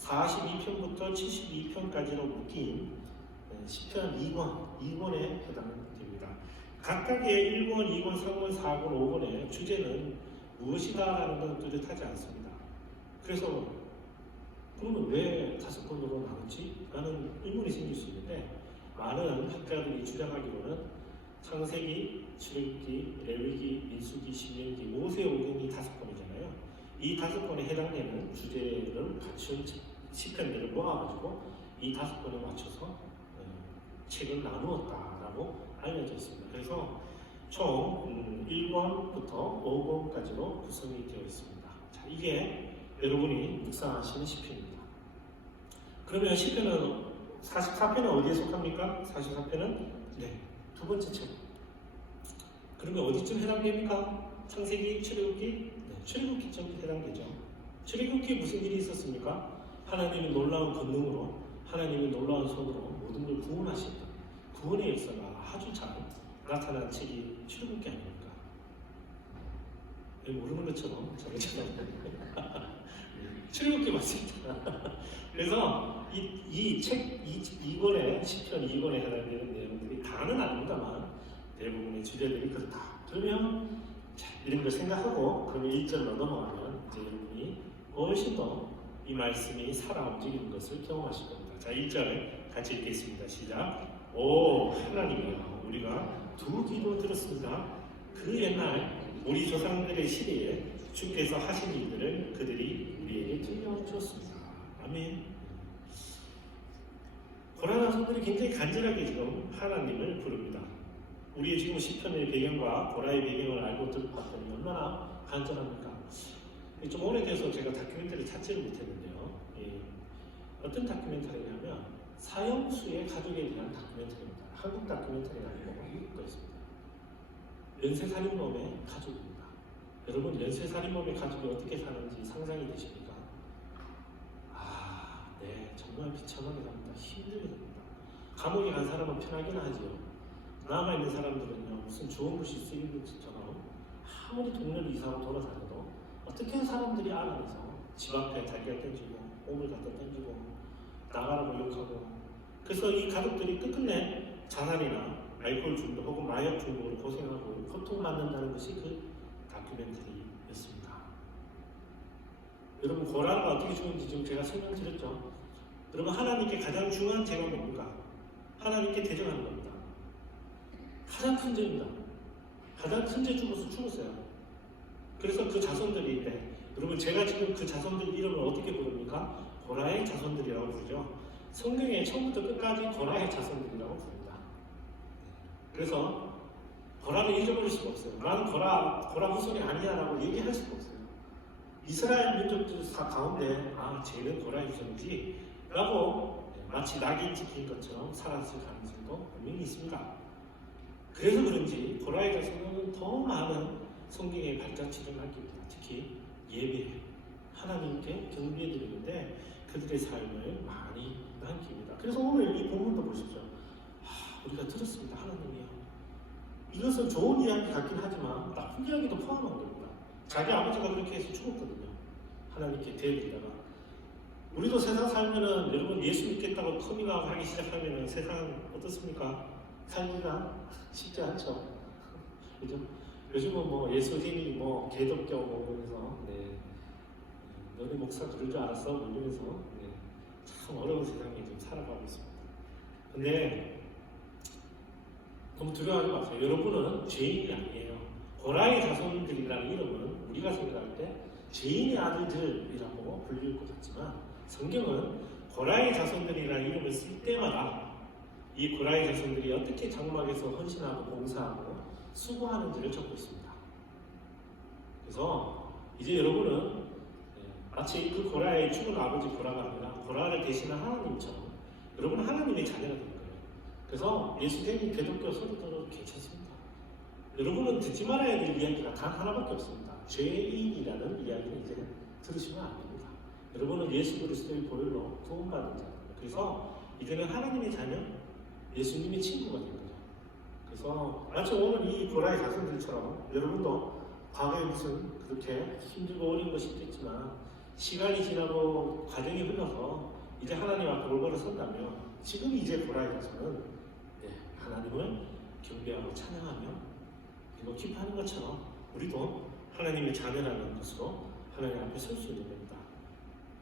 42편부터 72편까지로 묶인 시편 2권에 해당됩니다. 각각의 1권, 2권, 3권, 4권, 5권의 주제는 무엇이다라는 건 뚜렷하지 않습니다. 그래서 그러면 왜 5권으로 나눴지? 라는 의문이 생길 수 있는데 많은 학자들이 주장하기로는 창세기, 출애굽기, 레위기, 민수기, 신명기, 모세오경이 5권이잖아요. 이 5권에 해당되는 주제를 갖춘 시편들을 모아가지고 이 5권에 맞춰서 책을 나누었다라고 알려져 있습니다. 그래서 총 1권부터 5권까지로 구성이 되어 있습니다. 자, 이게 여러분이 묵상하시는 시편입니다. 그러면 시편은 44편은 어디에 속합니까? 44편은 두 번째 책. 그러면 어디쯤 해당됩니까? 창세기, 출애굽기? 출애굽기쯤 해당되죠. 출애굽기에 무슨 일이 있었습니까? 하나님의 놀라운 권능으로, 하나님의 놀라운 손으로 모든 걸 구원하셨다. 구원의 역사가 아주 잘 나타난 책이 출애굽기 아닙니까? 모르는 것처럼 저것처럼 출애굽기 맞습니다. 그래서 이 책 2권에 시편 2권에 해당되는 내용들이 다는 아닙니다만 대부분의 주제들이 그렇다. 그러면 이런 걸 생각하고 그러면 1절로 넘어가면 이제 여러분이 훨씬 더 이 말씀이 살아 움직이는 것을 경험하실 겁니다. 자, 1절 같이 읽겠습니다. 시작. 오 하나님이여, 우리가 두 기도 들었습니다. 그 옛날 우리 조상들의 시대에 주께서 하신 일들을 그들이 우리에게 들려주었습니다. 아멘. 고라 자손들이 굉장히 간절하게 지금 하나님을 부릅니다. 우리의 지금 시편의 배경과 고라의 배경을 알고 들었더니 얼마나 간절합니까? 좀 오래돼서 제가 다큐멘터리를 찾지를 못했는데요. 어떤 다큐멘터리냐면 사형수의 가족에 대한 다큐멘터리입니다. 한국 다큐멘터리가 아니고 미국 거였습니다. 연쇄살인범의 가족입니다. 여러분 연쇄살인범의 가족이 어떻게 사는지 상상이 되십니까? 네, 정말 비참하게 삽니다. 힘들게 됩니다. 감옥에 간 사람은 편하긴 하지요. 남아있는 사람들은요, 무슨 좋은 글씨 쓰는 것처럼 아무리 동네를 이사하고 돌아다녀도 어떻게 사람들이 알아내서 집 앞에 달걀 던지고 오물 갖다 던지고 나가라고 욕하고, 그래서 이 가족들이 끝끝내 자살이나 알코올 중독 혹은 마약 중독으로 고생하고 고통받는다는 것이 그 다큐멘터리였습니다. 여러분 고라가 어떻게 죽는지 지금 제가 설명드렸죠. 여러분 하나님께 가장 중요한 죄가 뭡니까? 하나님께 대적하는 겁니다. 가장 큰 죄입니다. 가장 큰 죄 죽었어요. 그래서 그 자손들이 여러분 제가 지금 그 자손들 이름을 어떻게 부릅니까? 고라의 자손들이라고 부르죠. 성경에 처음부터 끝까지 고라의 자손들이라고 부릅니다. 그래서 고라를 잊어버릴 수가 없어요. 나는 고라 후손이 아니야라고 얘기할 수가 없어요. 이스라엘 민족들 가운데 쟤는 고라의 후손이지 라고 마치 낙인 찍힌 것처럼 살았을 가능성도 분명히 있습니다. 그래서 그런지 고라의 자손은 더 많은 성경의 발자취를 남깁니다. 특히 예배, 하나님께 경배드리는데 그들의 삶을 많이 남깁니다. 그래서 오늘 이 본문도 보십시오. 우리가 들었습니다. 하나님이요. 이것은 좋은 이야기 같긴 하지만 나쁜 이야기도 포함한 겁니다. 자기 아버지가 그렇게 해서 죽었거든요. 하나님께 대드리다가. 우리도 세상 살면은 여러분 예수 믿겠다고 커밍아웃 하기 시작하면은 세상 어떻습니까? 살기가 쉽지 않죠. 그죠? 요즘은 뭐 예수님이 개독교 그러면서 너네 목사 그럴 줄 알았어? 이러면서 참 어려운 세상에 좀 살아가고 있습니다. 근데 너무 두려워하지 마세요. 여러분은 죄인이 아니에요. 고라의 자손들이라는 이름은 우리가 생각할 때 죄인의 아들들이라고 불릴 것 같지만 성경은 고라의 자손들이라는 이름을 쓸 때마다 이 고라의 자손들이 어떻게 장막에서 헌신하고 봉사하고 수고하는지를 적고 있습니다. 그래서 이제 여러분은 마치 그 고라의 죽은 아버지 고라가 아니라 고라를 대신한 하나님처럼 여러분은 하나님의 자녀가 된 거예요. 그래서 예수님이 기독교 소리도 괜찮습니다. 여러분은 듣지 말아야 될 이야기가 단 하나밖에 없습니다. 죄인이라는 이야기는 이제 들으시면 안 됩니다. 여러분은 예수 그리스도의 보혈로 구원받은 자입니다. 그래서 이제는 하나님의 자녀, 예수님의 친구가 된 거죠. 그래서 마치 오늘 이 고라의 자손들처럼 여러분도 과거에 무슨 그렇게 힘들고 어려운 것이 있겠지만 시간이 지나고 과정이 흘러서 이제 하나님 앞에 올바로 선다면 지금 이제 고라의 자손은 하나님을 경배하고 찬양하며 그리고 기뻐하는 것처럼 우리도 하나님의 자녀라는 것으로 하나님 앞에 설 수 있는 겁니다.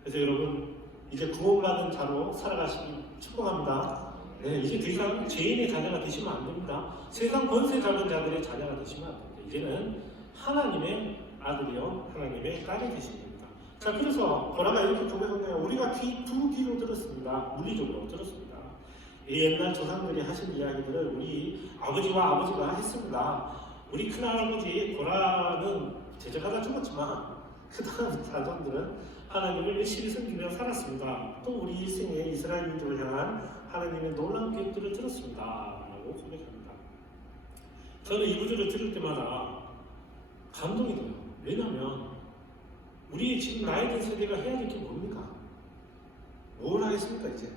그래서 여러분 이제 구원받은 자로 살아가시기 축복합니다. 네, 이제 더 이상 죄인의 자녀가 되시면 안 됩니다. 세상 권세 잡은 자들의 자녀가 되시면 안 됩니다. 이제는 하나님의 아들이요 하나님의 딸이 되시는 겁니다. 자, 그래서 고라가 이렇게 고백하네요. 우리가 두 귀로 들었습니다. 물리적으로 들었습니다. 옛날 조상들이 하신 이야기들을 우리 아버지가 했습니다. 우리 큰할아버지 고라는 제자가다 죽었지만 그 다음 자손들은 하나님을 열심히 섬기며 살았습니다. 또 우리 일생에 이스라엘 민족을 향한 하나님의 놀라운 계획들을 들었습니다. 라고 고백합니다. 저는 이 구절을 들을 때마다 감동이 돼요. 왜냐하면 우리 지금 나이 든 세대가 해야 될 게 뭡니까? 뭘 하겠습니까 이제?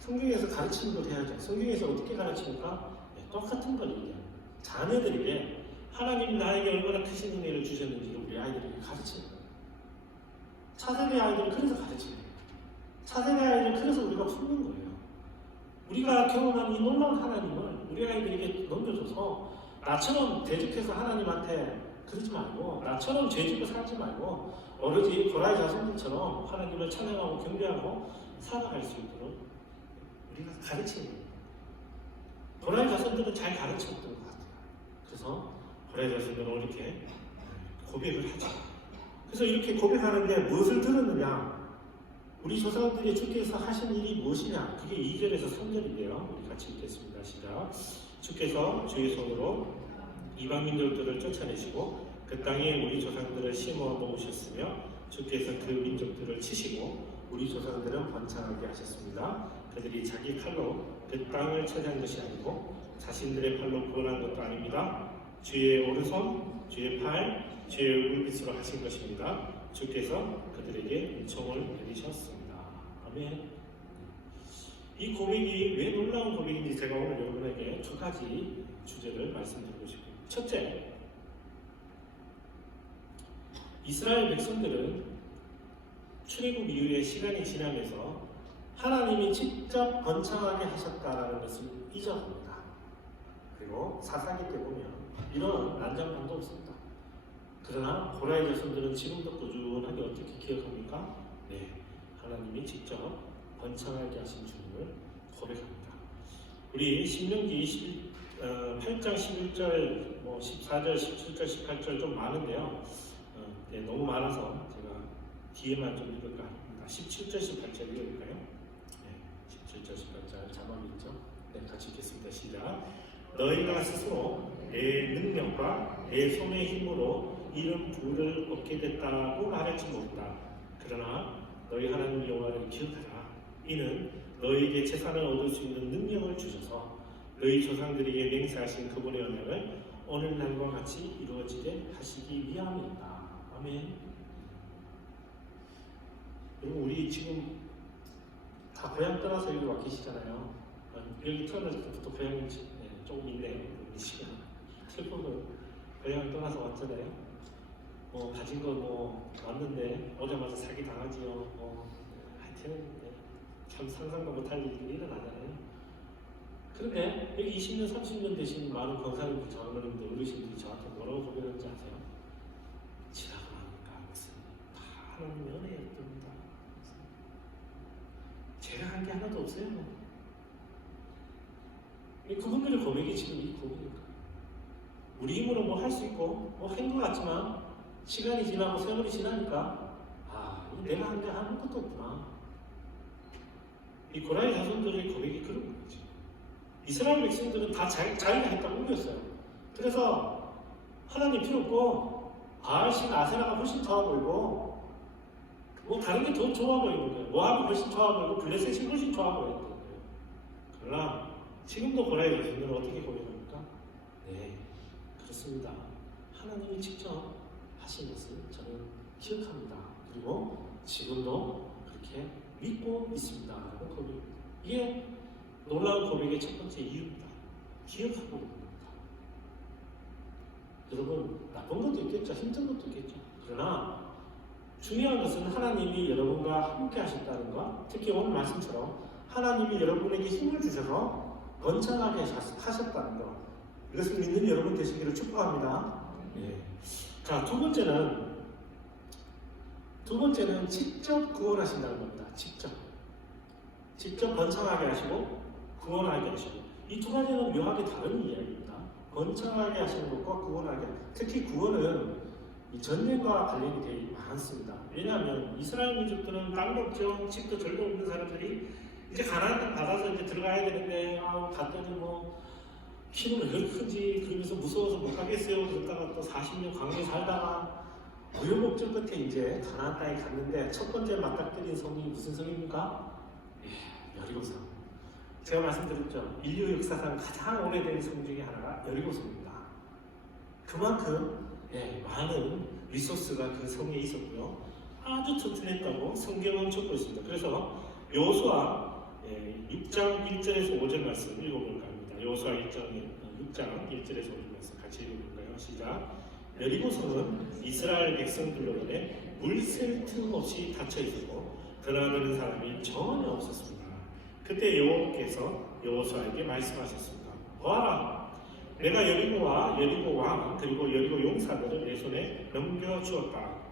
성경에서 가르치는 걸 해야죠. 성경에서 어떻게 가르치니까 똑같은 걸 얘기해요. 자녀들에게 하나님이 나에게 얼마나 크신 은혜를 주셨는지를 우리 아이들에게 가르치는 거예요. 차세대 아이들은 그래서 가르치는 거예요. 차세대 아이들은 그래서 우리가 품는 거예요. 우리가 경험한 이 놀라운 하나님을 우리 아이들에게 넘겨줘서 나처럼 대적해서 하나님한테 그러지 말고 나처럼 죄짓고 살지 말고 오로지 고라의 자손들처럼 하나님을 찬양하고 경배하고 살아갈 수 있도록 우리가 가르치는 거예요. 고라의 자손들은 잘 가르쳤던 것 같아요. 그래서 고라의 자손들은 이렇게 고백을 하죠. 그래서 이렇게 고백하는데 무엇을 들었느냐? 우리 조상들이 주께서 하신 일이 무엇이냐? 그게 2절에서 3절인데요. 우리 같이 읽겠습니다. 시작. 주께서 주의 손으로 이방민족들을 쫓아내시고 그 땅에 우리 조상들을 심어 놓으셨으며 주께서 그 민족들을 치시고 우리 조상들은 번창하게 하셨습니다. 그들이 자기 칼로 그 땅을 차지한 것이 아니고 자신들의 팔로 구원한 것도 아닙니다. 주의 오른손, 주의 팔, 주의 얼굴빛으로 하신 것입니다. 주께서 그들에게 은총을 내리셨습니다. 아멘. 이 고백이 왜 놀라운 고백인지 제가 오늘 여러분에게 두 가지 주제를 말씀드리고 싶습니다. 첫째, 이스라엘 백성들은 출애굽 이후에 시간이 지나면서 하나님이 직접 번창하게 하셨다라는 것을 잊어갑니다. 그리고 사사기 때 보면 이런 난장판도 없습니다. 그러나 고라의 자손들은 지금도 꾸준하게 어떻게 기억합니까? 네, 하나님이 직접 번창하게 하신 주님을 고백합니다. 우리 신명기 8장 11절, 14절, 17절, 18절 좀 많은데요. 네, 너무 많아서 제가 뒤에만 좀 읽을까 합니다. 17절, 18절 읽을까요? 네, 17절, 18절 자막이 있죠? 네, 같이 읽겠습니다. 시작. 너희가 스스로 내 능력과 내 손의 힘으로 이런 부를 얻게 됐다고 말할지 모른다. 그러나 너희 하나님 여호와를 기억하라. 이는 너희에게 재산을 얻을 수 있는 능력을 주셔서 너희 조상들에게 맹세하신 그분의 언약을 오늘날과 같이 이루어지게 하시기 위함이다. 아멘. 여러분 우리 지금 다 고향 떠나서 여기 와 계시잖아요. 여기 태어날 때부터 고향이 조금 있네요. 우리 시간. 슬프고 고향을 떠나서 왔잖아요. 가진 거 왔는데 오자마자 사기 당하지요. 하여튼 참 상상도 못할 일이 일어나잖아요. 그런데 여기 20년, 30년 되신 많은 권사님들, 장로님들, 어르신들이 저한테 뭐라고 고백하는지 아세요? 지나고 나니까 그것은 다 하나님의 은혜였답니다. 제가 한 게 하나도 없어요. 그분들의 고백이 지금 이 고백입니다. 우리 힘으로 뭐 할 수 있고 한 것 같지만 시간이 지나고 세월이 지나니까 이거 내가 한 게 아무것도 없구나. 이 고라의 자손들의 고백이 그런 거죠. 이스라엘 백성들은 다 자기가 했다고 우겼어요. 그래서 하나님 필요 없고 바알신 아세라가 훨씬 좋아 보이고 뭐 다른 게 더 좋아 보이는 거예요. 모압이 훨씬 좋아 보이고 블레셋이 훨씬 좋아 보이는 거예요. 그러나 지금도 고라의 자손들은 어떻게 고백합니까? 네, 그렇습니다. 하나님이 직접 하신 것을 저는 기억합니다. 그리고 지금도 그렇게 믿고 있습니다. 라고 고백합니다. 이게 놀라운 고백의 첫 번째 이유입니다. 기억하고 있는 겁니다. 여러분, 나쁜 것도 있겠죠. 힘든 것도 있겠죠. 그러나 중요한 것은 하나님이 여러분과 함께 하셨다는 것, 특히 오늘 말씀처럼 하나님이 여러분에게 힘을 주셔서 번창하게 하셨다는 것, 이것을 믿는 여러분 되시기를 축복합니다. 네. 자, 두 번째는 직접 구원하신다는 겁니다. 직접 번창하게 하시고 구원하게 하시고, 이 두 가지는 묘하게 다른 이야기입니다. 번창하게 하시는 것과 구원하게, 특히 구원은 이 전쟁과 관련이 되게 많습니다. 왜냐하면 이스라엘 민족들은 땅도 없죠. 집도 절도 없는 사람들이 이제 가나안 땅 받아서 이제 들어가야 되는데 갔더니 뭐 키는 왜 이렇게 큰지 그러면서 무서워서 못 가겠어요. 그러다가 또 40년 광야에 살다가 우여곡절 끝에 이제 가나안 땅에 갔는데 첫 번째 맞닥뜨린 성이 무슨 성입니까? 여리고성. 제가 말씀드렸죠. 인류 역사상 가장 오래된 성 중에 하나가 여리고성입니다. 그만큼 많은 리소스가 그 성에 있었고요. 아주 튼튼했다고 성경은 적고 있습니다. 그래서 여호수아 6장 1절에서 5절 말씀 읽어볼까 합니다. 여호수아 6장 1절에서 5절 말씀 같이 읽어볼까요? 시작. 여리고성은 이스라엘 백성들로 인해 물샐 틈 없이 닫혀 있었고 드나드는 사람이 전혀 없었습니다. 그때 여호와께서 여호수아에게 말씀하셨습니다. 보아라, 내가 여리고와 여리고 왕 그리고 여리고 용사들을 내 손에 넘겨주었다.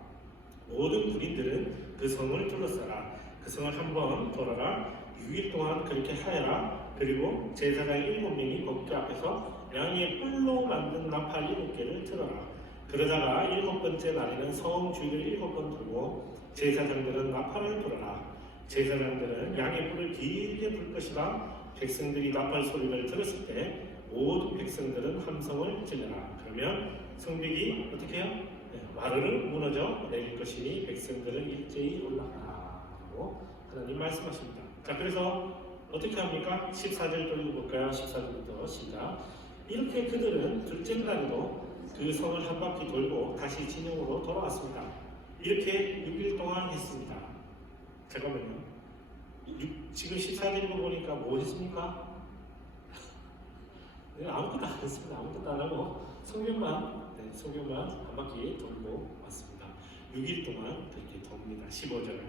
모든 군인들은 그 성을 둘러싸라. 그 성을 한번 돌아라. 6일 동안 그렇게 하여라. 그리고 제사장 7명이 법궤 앞에서 양의 뿔로 만든 나팔 7개를 틀어라. 그러다가 7번째 날에는 성 주위를 7번 돌고 제사장들은 나팔을 불어라. 제사장들은 양의 뿔을 길게 불 것이다. 백성들이 나팔 소리를 들었을 때 모든 백성들은 함성을 질러라. 그러면 성벽이 어떻게 해요? 와르르 무너져 내릴 것이니 백성들은 일제히 올라가라. 라고 하나님 말씀하십니다. 자, 그래서 어떻게 합니까? 14절 또 읽어볼까요? 14절부터 시작. 이렇게 그들은 둘째 날에도 그 성을 한 바퀴 돌고 다시 진영으로 돌아왔습니다. 이렇게 6일 동안 했습니다. 잠깐만요. 지금 14절 읽어보니까 뭐 했습니까? 아무것도 안 했습니다. 아무것도 안 하고 성경만 한 바퀴 돌고 왔습니다. 6일 동안 그렇게 돕니다. 15절.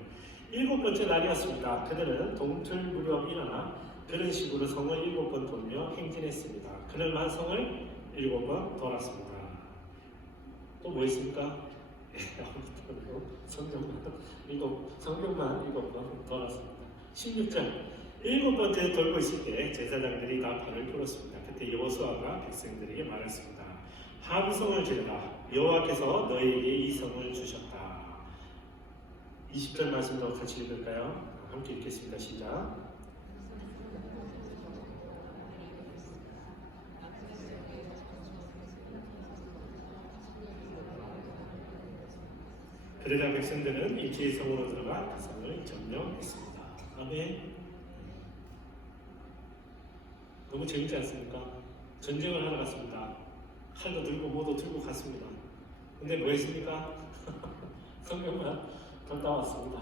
7번째 날이었습니다. 그들은 동틀 무렵 일어나 그런 식으로 성을 7번 돌며 행진했습니다. 그날만 성을 7번 돌았습니다. 또 뭐 있습니까? 성경만 7번 돌았습니다. 16절. 7번째 돌고 있을 때 제사장들이 나팔을 불었습니다. 그때 여호수아가 백성들에게 말했습니다. 하브성을 지르라. 여호와께서 너희에게 이 성을 주셨다. 20절 말씀도 같이 읽을까요? 함께 읽겠습니다. 시작. 그러자 백성들은 일제히 성으로 들어가 그 성을 점령했습니다. 아멘. 너무 재밌지 않습니까? 전쟁을 하러 갔습니다. 칼도 들고 뭐도 들고 갔습니다. 근데 뭐 했습니까? 성경만 갔다 왔습니다.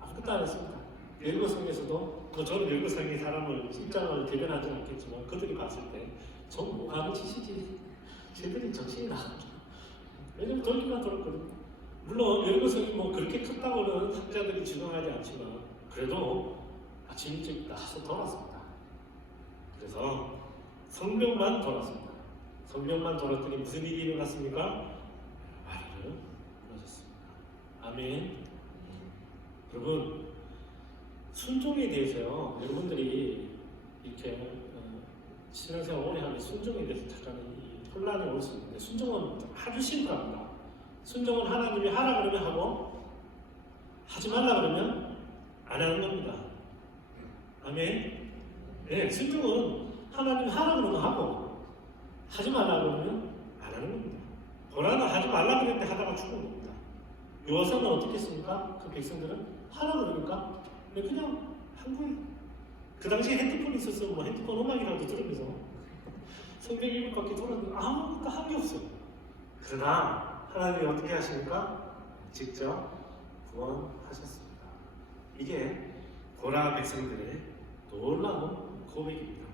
아무것도 안 했습니다. 여리고성에서도 저는 여리고성의 사람을 입장을 대변하지 않겠지만 그들이 봤을 때 저 뭐 하는 짓이지? 쟤들이 정신이 나갔죠. 왜냐면 돌기만 돌았거든요. 물론 여리고성이 뭐 그렇게 컸다고는 학자들이 주장하지 않지만 그래도 아침 일찍 나가서 돌았습니다. 그래서 성벽만 돌았습니다. 성벽만 돌았더니 무슨 일이 일어났습니까? 와르르 무너졌습니다. 아멘. 여러분, 순종에 대해서요, 여러분들이 이렇게 신앙생활 오래 하면 순종에 대해서 잠깐 혼란이 올 수 있는데 순종은 아주 심플합니다. 순종은 하나님이 하라 그러면 하고 하지 말라 그러면 안 하는 겁니다. 아멘. 네, 순종은 하나님이 하라 그러면 하고 하지 말라 그러면 안 하는 겁니다. 보라는 하지 말라 그랬는데 하다가 죽은 겁니다. 요사는 어떻게 했습니까? 그 백성들은 하라 그러니까 그냥 한 거예요. 그 당시에 핸드폰이 있었어. 뭐 핸드폰 음악이라도 들으면서 성경 읽을밖에 돌았는데 아무것도 한 게 없어요. 그러나 하나님이 어떻게 하십니까? 직접 구원하셨습니다. 이게 고라 백성들의 놀라운 고백입니다.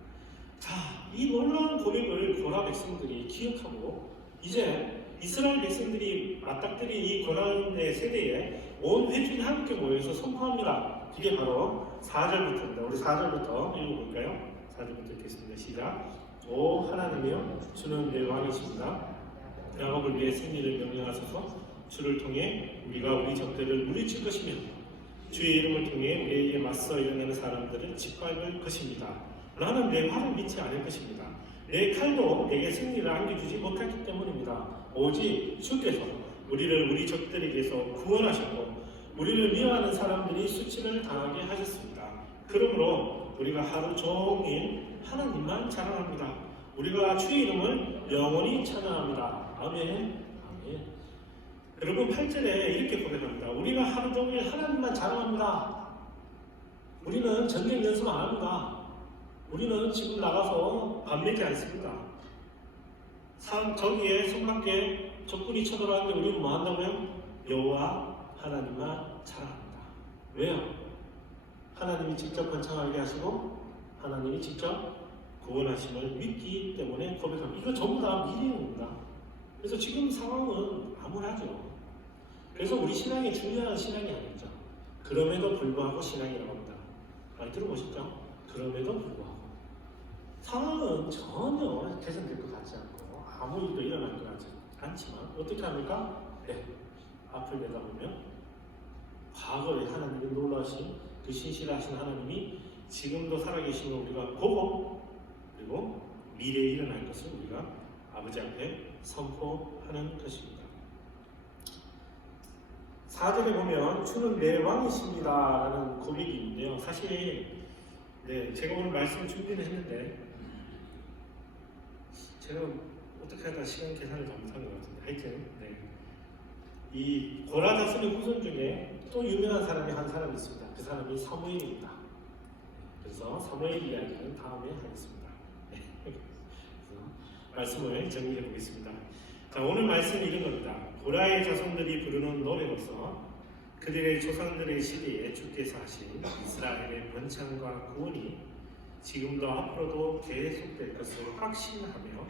자, 이 놀라운 고백을 고라 백성들이 기억하고 이제 이스라엘 백성들이 맞닥뜨린 이 고난의 세대에 온 회중이 함께 모여서 선포합니다. 그게 바로 4절부터입니다. 우리 4절부터 읽어볼까요? 4절부터 읽겠습니다. 시작. 오 하나님이여 주는 내 왕이십니다. 야곱을 위해 승리를 명령하소서. 주를 통해 우리가 우리 적들을 물리칠 것이며 주의 이름을 통해 우리에게 맞서 일어나는 사람들을 짓밟을 것입니다. 나는 내 활을 믿지 않을 것입니다. 내 칼도 내게 승리를 안겨주지 못했기 때문입니다. 오직 주께서 우리를 우리 적들에게서 구원하셨고 우리를 미워하는 사람들이 수치를 당하게 하셨습니다. 그러므로 우리가 하루 종일 하나님만 자랑합니다. 우리가 주의 이름을 영원히 찬양합니다. 아멘. 아멘. 여러분 8절에 이렇게 고백합니다. 우리가 하루 종일 하나님만 자랑합니다. 우리는 전쟁 연습 안 합니다. 우리는 지금 나가서 밥 먹지 않습니다. 저기에 손밖에 적군이 쳐들어왔는데 우리는 뭐 한다고요? 여호와 하나님만 자랑합니다. 왜요? 하나님이 직접 번창하게 하시고 하나님이 직접 구원하심을 믿기 때문에 고백합니다. 이거 전부 다 미래입니다. 그래서 지금 상황은 암울하죠. 그래서 우리 신앙이 중요한 신앙이 아니죠. 그럼에도 불구하고 신앙이라고 합니다. 많이 들어보셨죠? 그럼에도 불구하고 상황은 전혀 개선될 것 같지 않고 아무 일도 일어날 것 같지 않지만 어떻게 합니까? 네, 앞을 내다보면 과거에 하나님의 놀라우신 그 신실하신 하나님이 지금도 살아계신 걸 우리가 보고 그리고 미래에 일어날 것을 우리가 아버지 앞에 선포하는 것입니다. 4절에 보면 주는 내 왕이십니다 라는 고백이 있는데요. 사실 제가 오늘 말씀 준비를 했는데 제가 어떻게 하다 시간 계산을 잘못한 것 같은데 하여튼 이 고라 자손의 후손 중에 또 유명한 사람이 한 사람이 있습니다. 그 사람이 사무엘입니다. 그래서 사무엘 이야기는 다음에 하겠습니다. 그래서 말씀을 정리해 보겠습니다. 자, 오늘 말씀은 이런 겁니다. 고라의 자손들이 부르는 노래로서 그들의 조상들의 시대에 주께서 하신 이스라엘의 번창과 구원이 지금도 앞으로도 계속될 것을 확신하며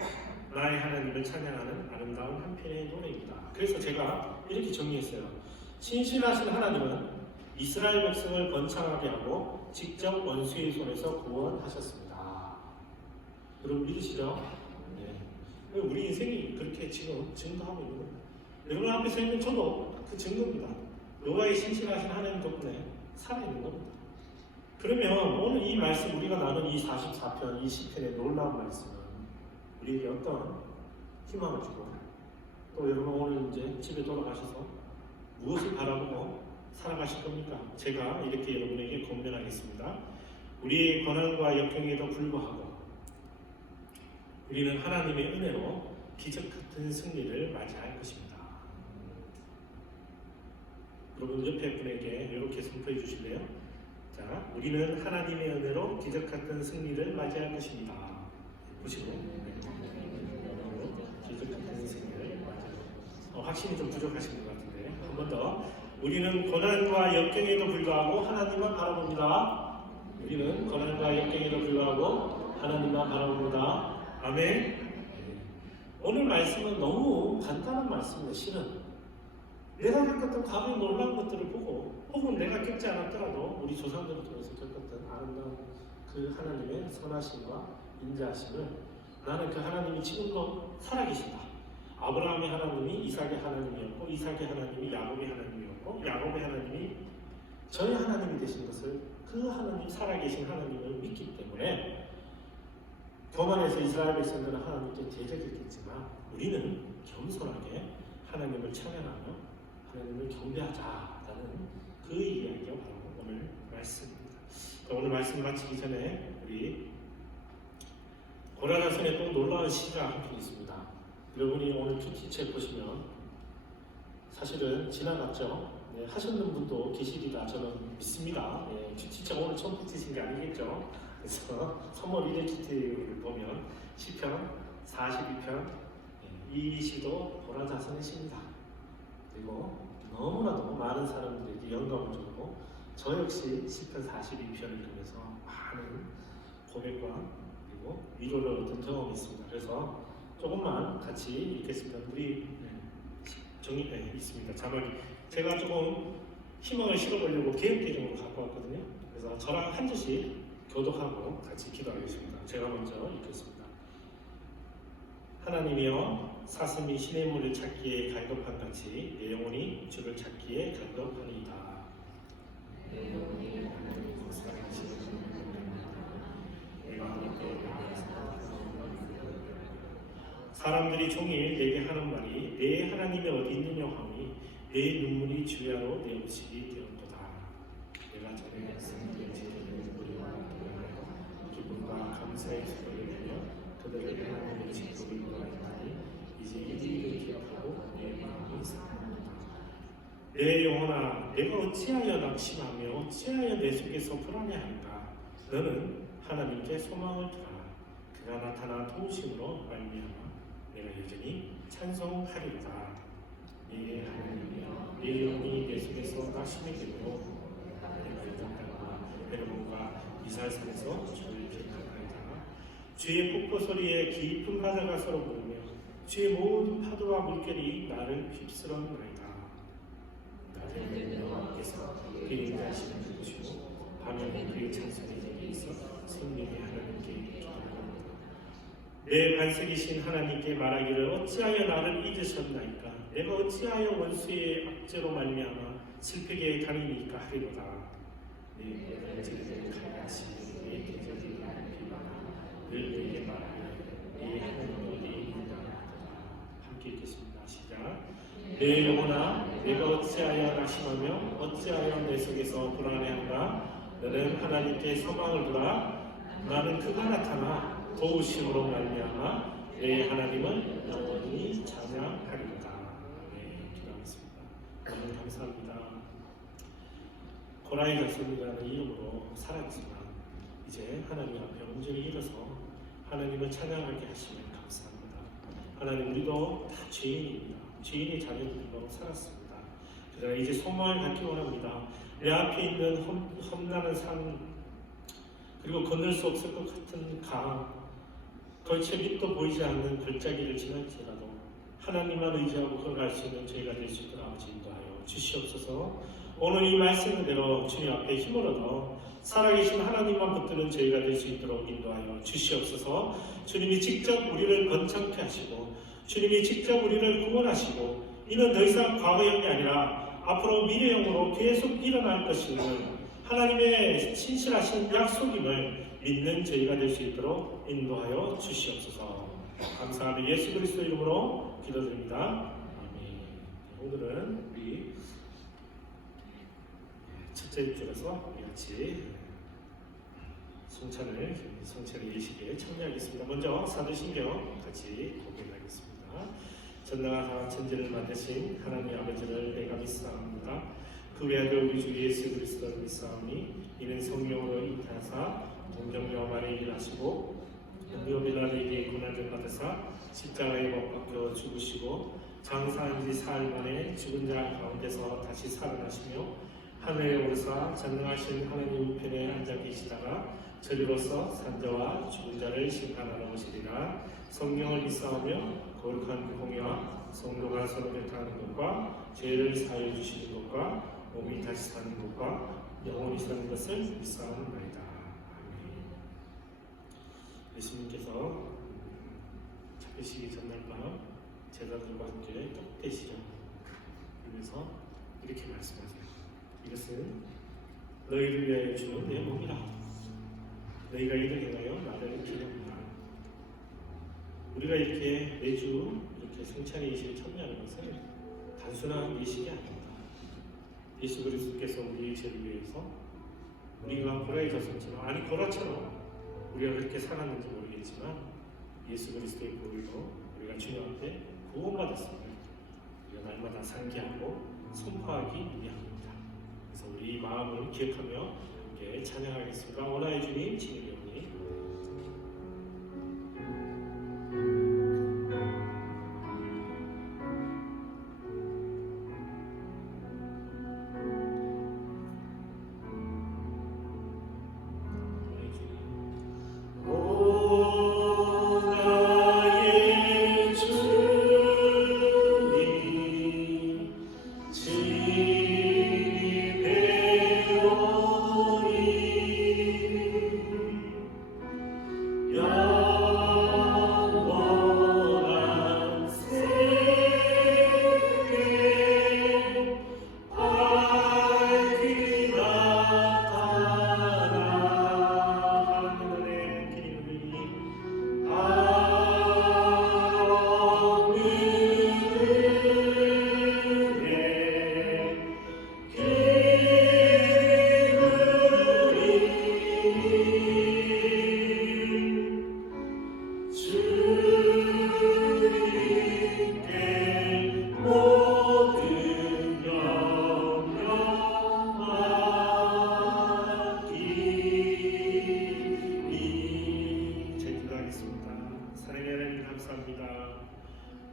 나의 하나님을 찬양하는 아름다운 한 편의 노래입니다. 그래서 제가 이렇게 정리했어요. 신실하신 하나님은 이스라엘 백성을 번창하게 하고 직접 원수의 손에서 구원하셨습니다. 여러분 믿으시죠? 네. 우리 인생이 그렇게 지금 증거하고 있는 겁니다. 여러분 앞에 서 있는 저도 그 증거입니다. 여호와의 신실하신 하나님 덕분에 살아있는 겁니다. 그러면 오늘 이 말씀 우리가 나눈 이 44편, 이 시편의 놀라운 말씀은 우리에게 어떤 희망을 주고 또 여러분 오늘 이제 집에 돌아가셔서 무엇을 바라보고 살아가실 겁니까? 제가 이렇게 여러분에게 권면하겠습니다. 우리의 고난과 역경에도 불구하고 우리는 하나님의 은혜로 기적 같은 승리를 맞이할 것입니다. 여러분 옆에 분에게 이렇게 선포해 주실래요? 자, 우리는 하나님의 은혜로 기적 같은 승리를 맞이할 것입니다. 보시고 기적 같은 승리를 맞이할 확신이 좀 부족하신 것 같은데 한 번 더. 우리는 고난과 역경에도 불구하고 하나님만 바라봅니다. 우리는 고난과 역경에도 불구하고 하나님만 바라봅니다. 아멘. 오늘 말씀은 너무 간단한 말씀입니다. 실은 내가 겪었던 과거의 놀라운 것들을 보고 혹은 내가 겪지 않았더라도 우리 조상들을 통해서 겪었던 아름다운 그 하나님의 선하심과 인자하심을 나는 그 하나님이 지금도 살아계신다. 아브라함의 하나님이 이삭의 하나님이었고 이삭의 하나님이 야곱의 하나님이었고 야곱의 하나님이 저의 하나님이 되신 것을 그 하나님 살아계신 하나님을 믿기 때문에 교만해서 이스라엘 백성들은 하나님께 대적했겠지만 우리는 겸손하게 하나님을 찬양하며 하나님을 경배하자라는 그 이야기가 바로 오늘 말씀입니다. 오늘 말씀 마치기 전에 우리 고라나선에 또 놀라운 시가 한 편 있습니다. 여러분이 오늘 큐티책 보시면 사실은 지나갔죠. 네, 하셨는 분도 계시리라 저는 믿습니다. 네, 큐티책 오늘 처음 큐티신 게 아니겠죠. 그래서 3월 1일 큐티를 보면 시편 42편 이 시도 고라자선의 시입니다. 그리고 너무나도 많은 사람들에게 영감을 줬고 저 역시 시편 42편을 통해서 많은 고백과 그리고 위로를 얻은 경험이 있습니다. 그래서 조금만 같이 읽겠습니다. 우리 정리에 있습니다. 자막이 제가 조금 희망을 실어보려고 개혁개정으로 갖고 왔거든요. 그래서 저랑 한 주씩 교독하고 같이 기도하겠습니다. 제가 먼저 읽겠습니다. 하나님이여 사슴이 신의 물을 찾기에 갈급한 같이 내 영혼이 주를 찾기에 갈급하니이다. 사람들이 종일 내게 하는 말이 내 하나님이 어디 있느냐 하니 내 눈물이 주야로 내 음식이 되었도다. 내가 전에 생명의 지혜를 누리와 기쁨과 감사의 소리를 들려 그들에게 하나님의 지혜를 인도하였다니 이제 이 일을 기억하고 내 마음이 상합니다. 내 영혼아 내가 어찌하여 낙심하며 어찌하여 내 속에서 불안해하는가. 너는 하나님께 소망을 두라. 그가 나타나 도우심으로 말미암아 내가 여전히 찬송하리로다. 네 하나님이여 내 영혼이 내 속에서 낙심이 되므로 내가 요단강과 헤르몬과 이살산에서 주를 기억하나이다. 주의 폭포 소리에 깊은 바다가 서로 부르며 주의 모든 파도와 물결이 나를 휩쓸어나이다. 낮에는 여호와께서 그의 인자하심을 누구시고 밤에는 그의 찬송이 내게 있어 생명의 하나님께 내 반석이신 하나님께 말하기를 어찌하여 나를 잊으셨나이까. 내가 어찌하여 원수의 압제로 말미암아 슬프게 다니니까 하리로다. 내 반석이를 칼같이 내 계절이 비바나 늘 내게 말하기를 내 하나님 어디에 있는가. 함께 읽겠습니다. 시작. 내 영혼아 내가 어찌하여 낙심하며 어찌하여 내 속에서 불안해한가. 너는 하나님께 소망을 두라. 나는 그가 나타나 도우심으로 말미암아 내 하나님을 영원히 찬양하리로다. 네, 기도하겠습니다. 너무 감사합니다. 고라이 자손이라는 이름으로 살았지만 이제 하나님 앞에 온전히 일어서 하나님을 찬양하게 하시면 감사합니다. 하나님 우리도 다 죄인입니다. 죄인의 자녀들로 살았습니다. 그러나 이제 소망을 갖기 원합니다. 내 앞에 있는 험난한 산 그리고 건널 수 없을 것 같은 강 거치에 밑도 보이지 않는 골짜기를 지날지라도 하나님만 의지하고 걸어갈 수 있는 저희가 될 수 있도록 아버지 인도하여 주시옵소서. 오늘 이 말씀대로 주님 앞에 힘을 얻어 살아계신 하나님만 붙드는 저희가 될 수 있도록 인도하여 주시옵소서. 주님이 직접 우리를 번창케 하시고 주님이 직접 우리를 구원하시고 이는 더 이상 과거형이 아니라 앞으로 미래형으로 계속 일어날 것임을 하나님의 신실하신 약속임을 믿는 저희가 될 수 있도록 인도하여 주시옵소서. 감사하며 예수 그리스도 이름으로 기도드립니다. 아멘. 오늘은 우리 첫째 줄에서 우리 같이 성찬을 예식에 참여하겠습니다. 먼저 사도신경 같이 고백하겠습니다. 전능하사 천지를 만드신 하나님 아버지를 내가 믿사옵니다. 그 외아들 우리 주 예수 그리스도를 믿사오니 이는 성령으로 잉태하사 동정녀 마리아에게 나시고 본디오 빌라도에게 고난을 받으사 십자가에 못 박혀 죽으시고 장사한 지 사흘 만에 죽은 자 가운데서 다시 살아나시며 하늘에 오르사 전능하신 하나님 우편에 앉아 계시다가 저리로서 산자와 죽은 자를 심판하러 오시리라. 성령을 믿사오며 거룩한 공의와 성도가 서로 격하는 것과 죄를 사하여 주시는 것과 몸이 다시 사는 것과 영원히 사는 것을 믿사옵나이다. 아멘. 예수님께서 잡히시기 전날 밤 제자들과 함께 떡대시죠. 그러면서 이렇게 말씀하세요. 이것은 너희를 위하여 주는 내 몸이라. 너희가 이를 행하여 나를 기념하라. 우리가 이렇게 매주 이렇게 성찬의 예식을 참여하는 것은 단순한 예식이 아닙니다. 예수 그리스도께서 우리의 죄를 위해서 우리가 고라의 졌었지만, 아니 고라처럼 우리가 그렇게 살았는지 모르겠지만 예수 그리스도의 보혈로 우리가 주님 앞에 구원받았음을 우리가 날마다 상기하고 선포하기 위함입니다. 그래서 우리 이 마음을 기억하며 함께 찬양하겠습니다. 원하의 주님, 진리의 영이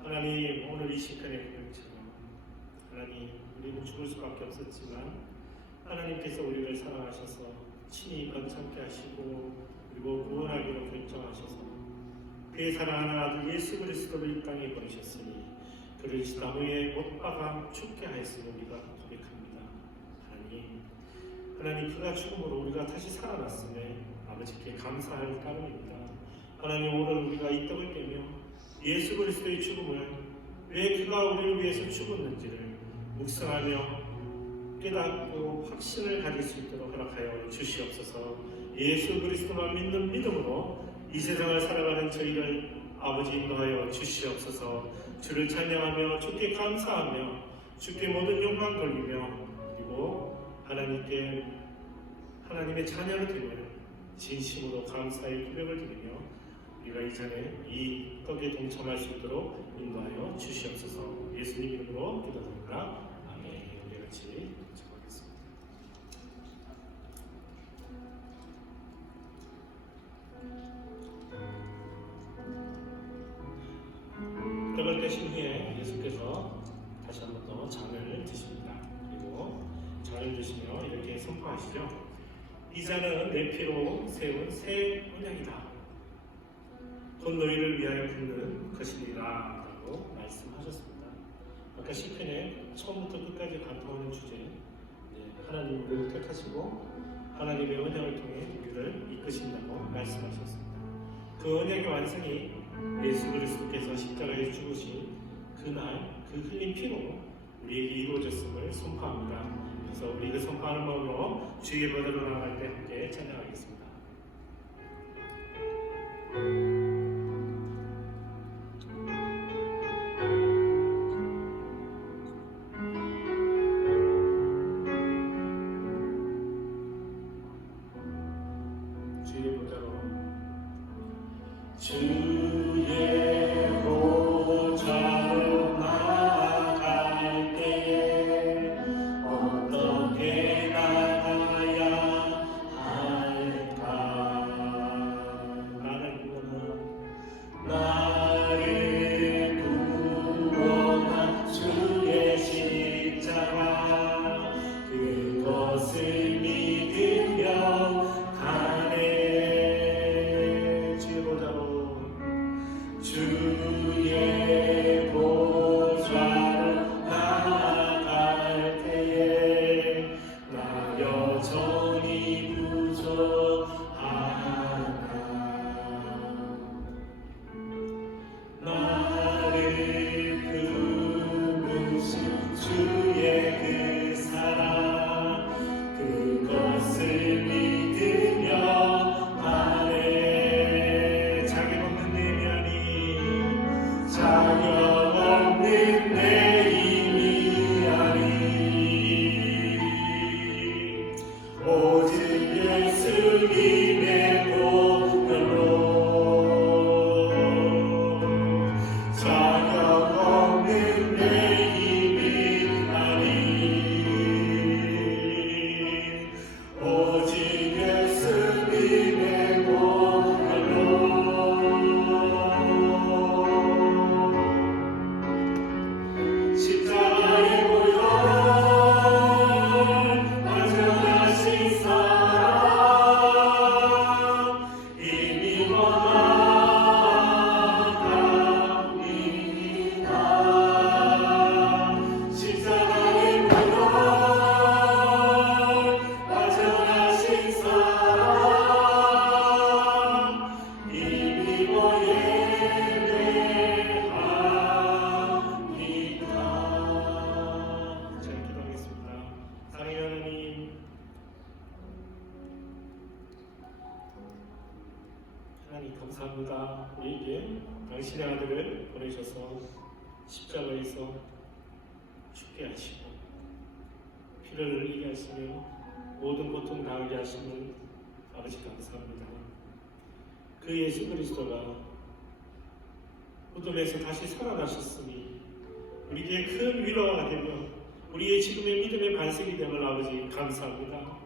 하나님, 오늘 이 시간의 고백처럼 하나님, 우리는 죽을 수밖에 없었지만 하나님께서 우리를 사랑하셔서 친히 번창케 하시고 그리고 구원하기로 결정하셔서 그의 사랑하는 아들 예수 그리스도를 이 땅에 보내셨으니 그를 나무에 못 박아 죽게 하였으니 우리가 고백합니다. 하나님 그가 죽음으로 우리가 다시 살아났음에 아버지께 감사할 따름입니다. 하나님, 오늘 우리가 이 떡을 깨며 예수 그리스도의 죽음을, 왜 그가 우리를 위해서 죽었는지를 묵상하며 깨닫고 확신을 가질 수 있도록 허락하여 주시옵소서. 예수 그리스도만 믿는 믿음으로 이 세상을 살아가는 저희를 아버지 인도하여 주시옵소서. 주를 찬양하며 주께 감사하며 주께 모든 영광 돌리며 그리고 하나님의 자녀를 드리며 진심으로 감사의 고백을 드리며 우리가 이전에 이 떡에 동참할 수 있도록 인도하여 주시옵소서. 예수님 이름으로 기도드립니다. 아멘. 우리 같이 기도하겠습니다. 떡을 떼신 후에 예수께서 다시 한 번 더 잔을 드십니다. 그리고 잔을 드시며 이렇게 선포하시죠. 이 잔은 내 피로 세운 새 언약이다. 곧 너희를 위하여 붓는 것이니라 라고 말씀하셨습니다. 아까 시편의 처음부터 끝까지 간통하는 주제, 하나님을 택하시고 하나님의 언약을 통해 우리를 이끄신다고 말씀하셨습니다. 그 언약의 완성이 예수 그리스도께서 십자가에 죽으신 그날 그 흘린 피로 우리에게 이루어졌음을 선포합니다. 그래서 우리 그 선포하는 마음으로 주의 보좌로 나아갈 때 함께 찬양하겠습니다. 주의 보좌로 나아갈 때 어떻게 나가야 할까? 감사합니다. 우리에게 당신의 아들을 보내셔서 십자가에서 죽게 하시고 피를 흘리게 하시며 모든 고통 당하게 하시는 아버지 감사합니다. 그 예수 그리스도가 무덤에서 다시 살아나셨으니 우리에게 큰 위로가 되며 우리의 지금의 믿음의 반석이 되는 아버지 감사합니다.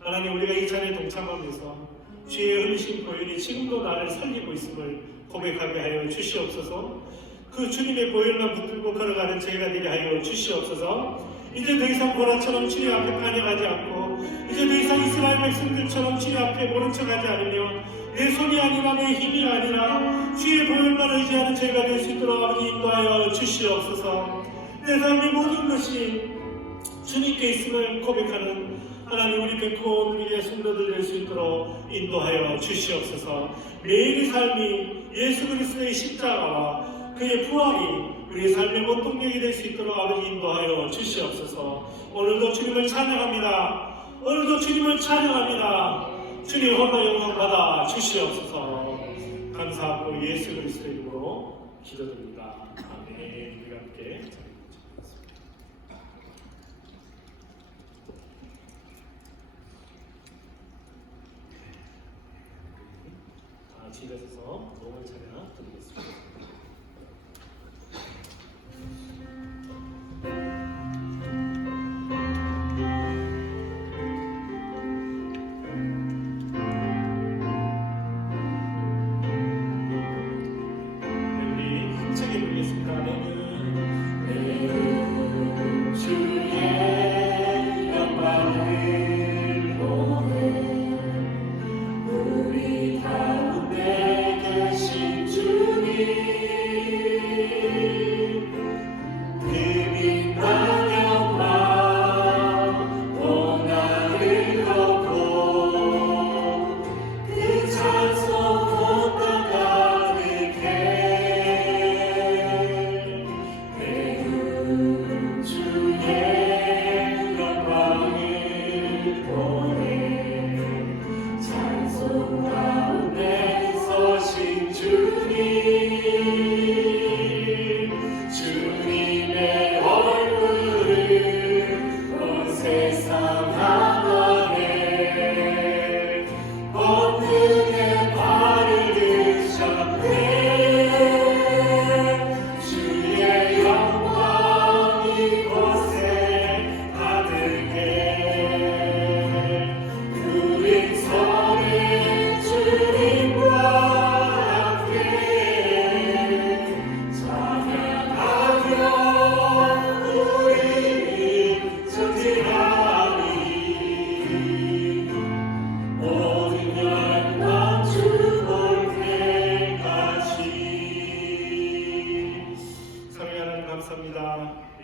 하나님, 우리가 이 자리에 동참하면서 주의 흘리신 보혈이 지금도 나를 살리고 있음을 고백하게 하여 주시옵소서. 그 주님의 보혈만 붙들고 걸어가는 저희가 되게 하여 주시옵소서. 이제 더 이상 보라처럼 주님 앞에 반역하지 않고 이제 더 이상 이스라엘 백성들처럼 주님 앞에 모른 척하지 않으며 내 손이 아니라 내 힘이 아니라 주의 보혈만 의지하는 저희가 될 수 있도록 아버지 인도하여 주시옵소서. 내 삶의 모든 것이 주님께 있음을 고백하는 하나님, 우리 백호 우리의 성도들 될 수 있도록 인도하여 주시옵소서. 매일의 삶이 예수 그리스도의 십자가와 그의 부활이 우리의 삶의 원동력이 될 수 있도록 아버지 인도하여 주시옵소서. 오늘도 주님을 찬양합니다. 오늘도 주님을 찬양합니다. 주님 홀로 영광 받아 주시옵소서. 감사하고 예수 그리스도의 이름으로 기도드립니다. 아멘. 우리 함께 집에서 노을 찬양 드리겠습니다.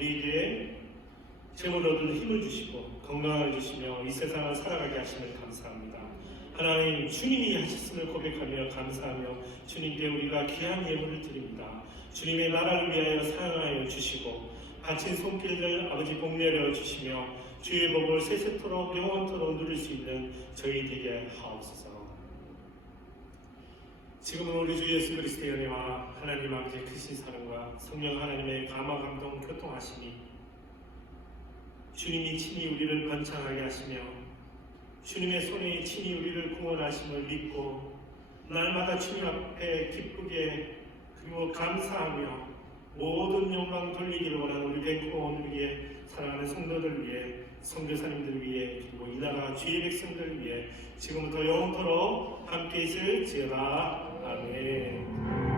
우리에게 재물 얻을 힘을 주시고 건강을 주시며 이 세상을 살아가게 하시면 감사합니다. 하나님, 주님이 하셨음을 고백하며 감사하며 주님께 우리가 귀한 예물을 드립니다. 주님의 나라를 위하여 사용하여 주시고 바친 손길을 아버지 복내려 주시며 주의 복을 세세토록 영원토록 누릴 수 있는 저희 되게 하옵소서. 지금은 우리 주 예수 그리스도의 은혜와 하나님 아버지의 크신 사랑과 성령 하나님의 감화 감동 교통하심이 주님이 친히 우리를 번창하게 하시며 주님의 손에 친히 우리를 구원하심을 믿고 날마다 주님 앞에 기쁘게 그리고 감사하며 모든 영광 돌리기를 원하는 우리 백호 오늘 위해 사랑하는 성도들 위해 선교사님들 위해 그리고 이 나라 주의 백성들 위해 지금부터 영원토록 함께 있을지어다. 아멘.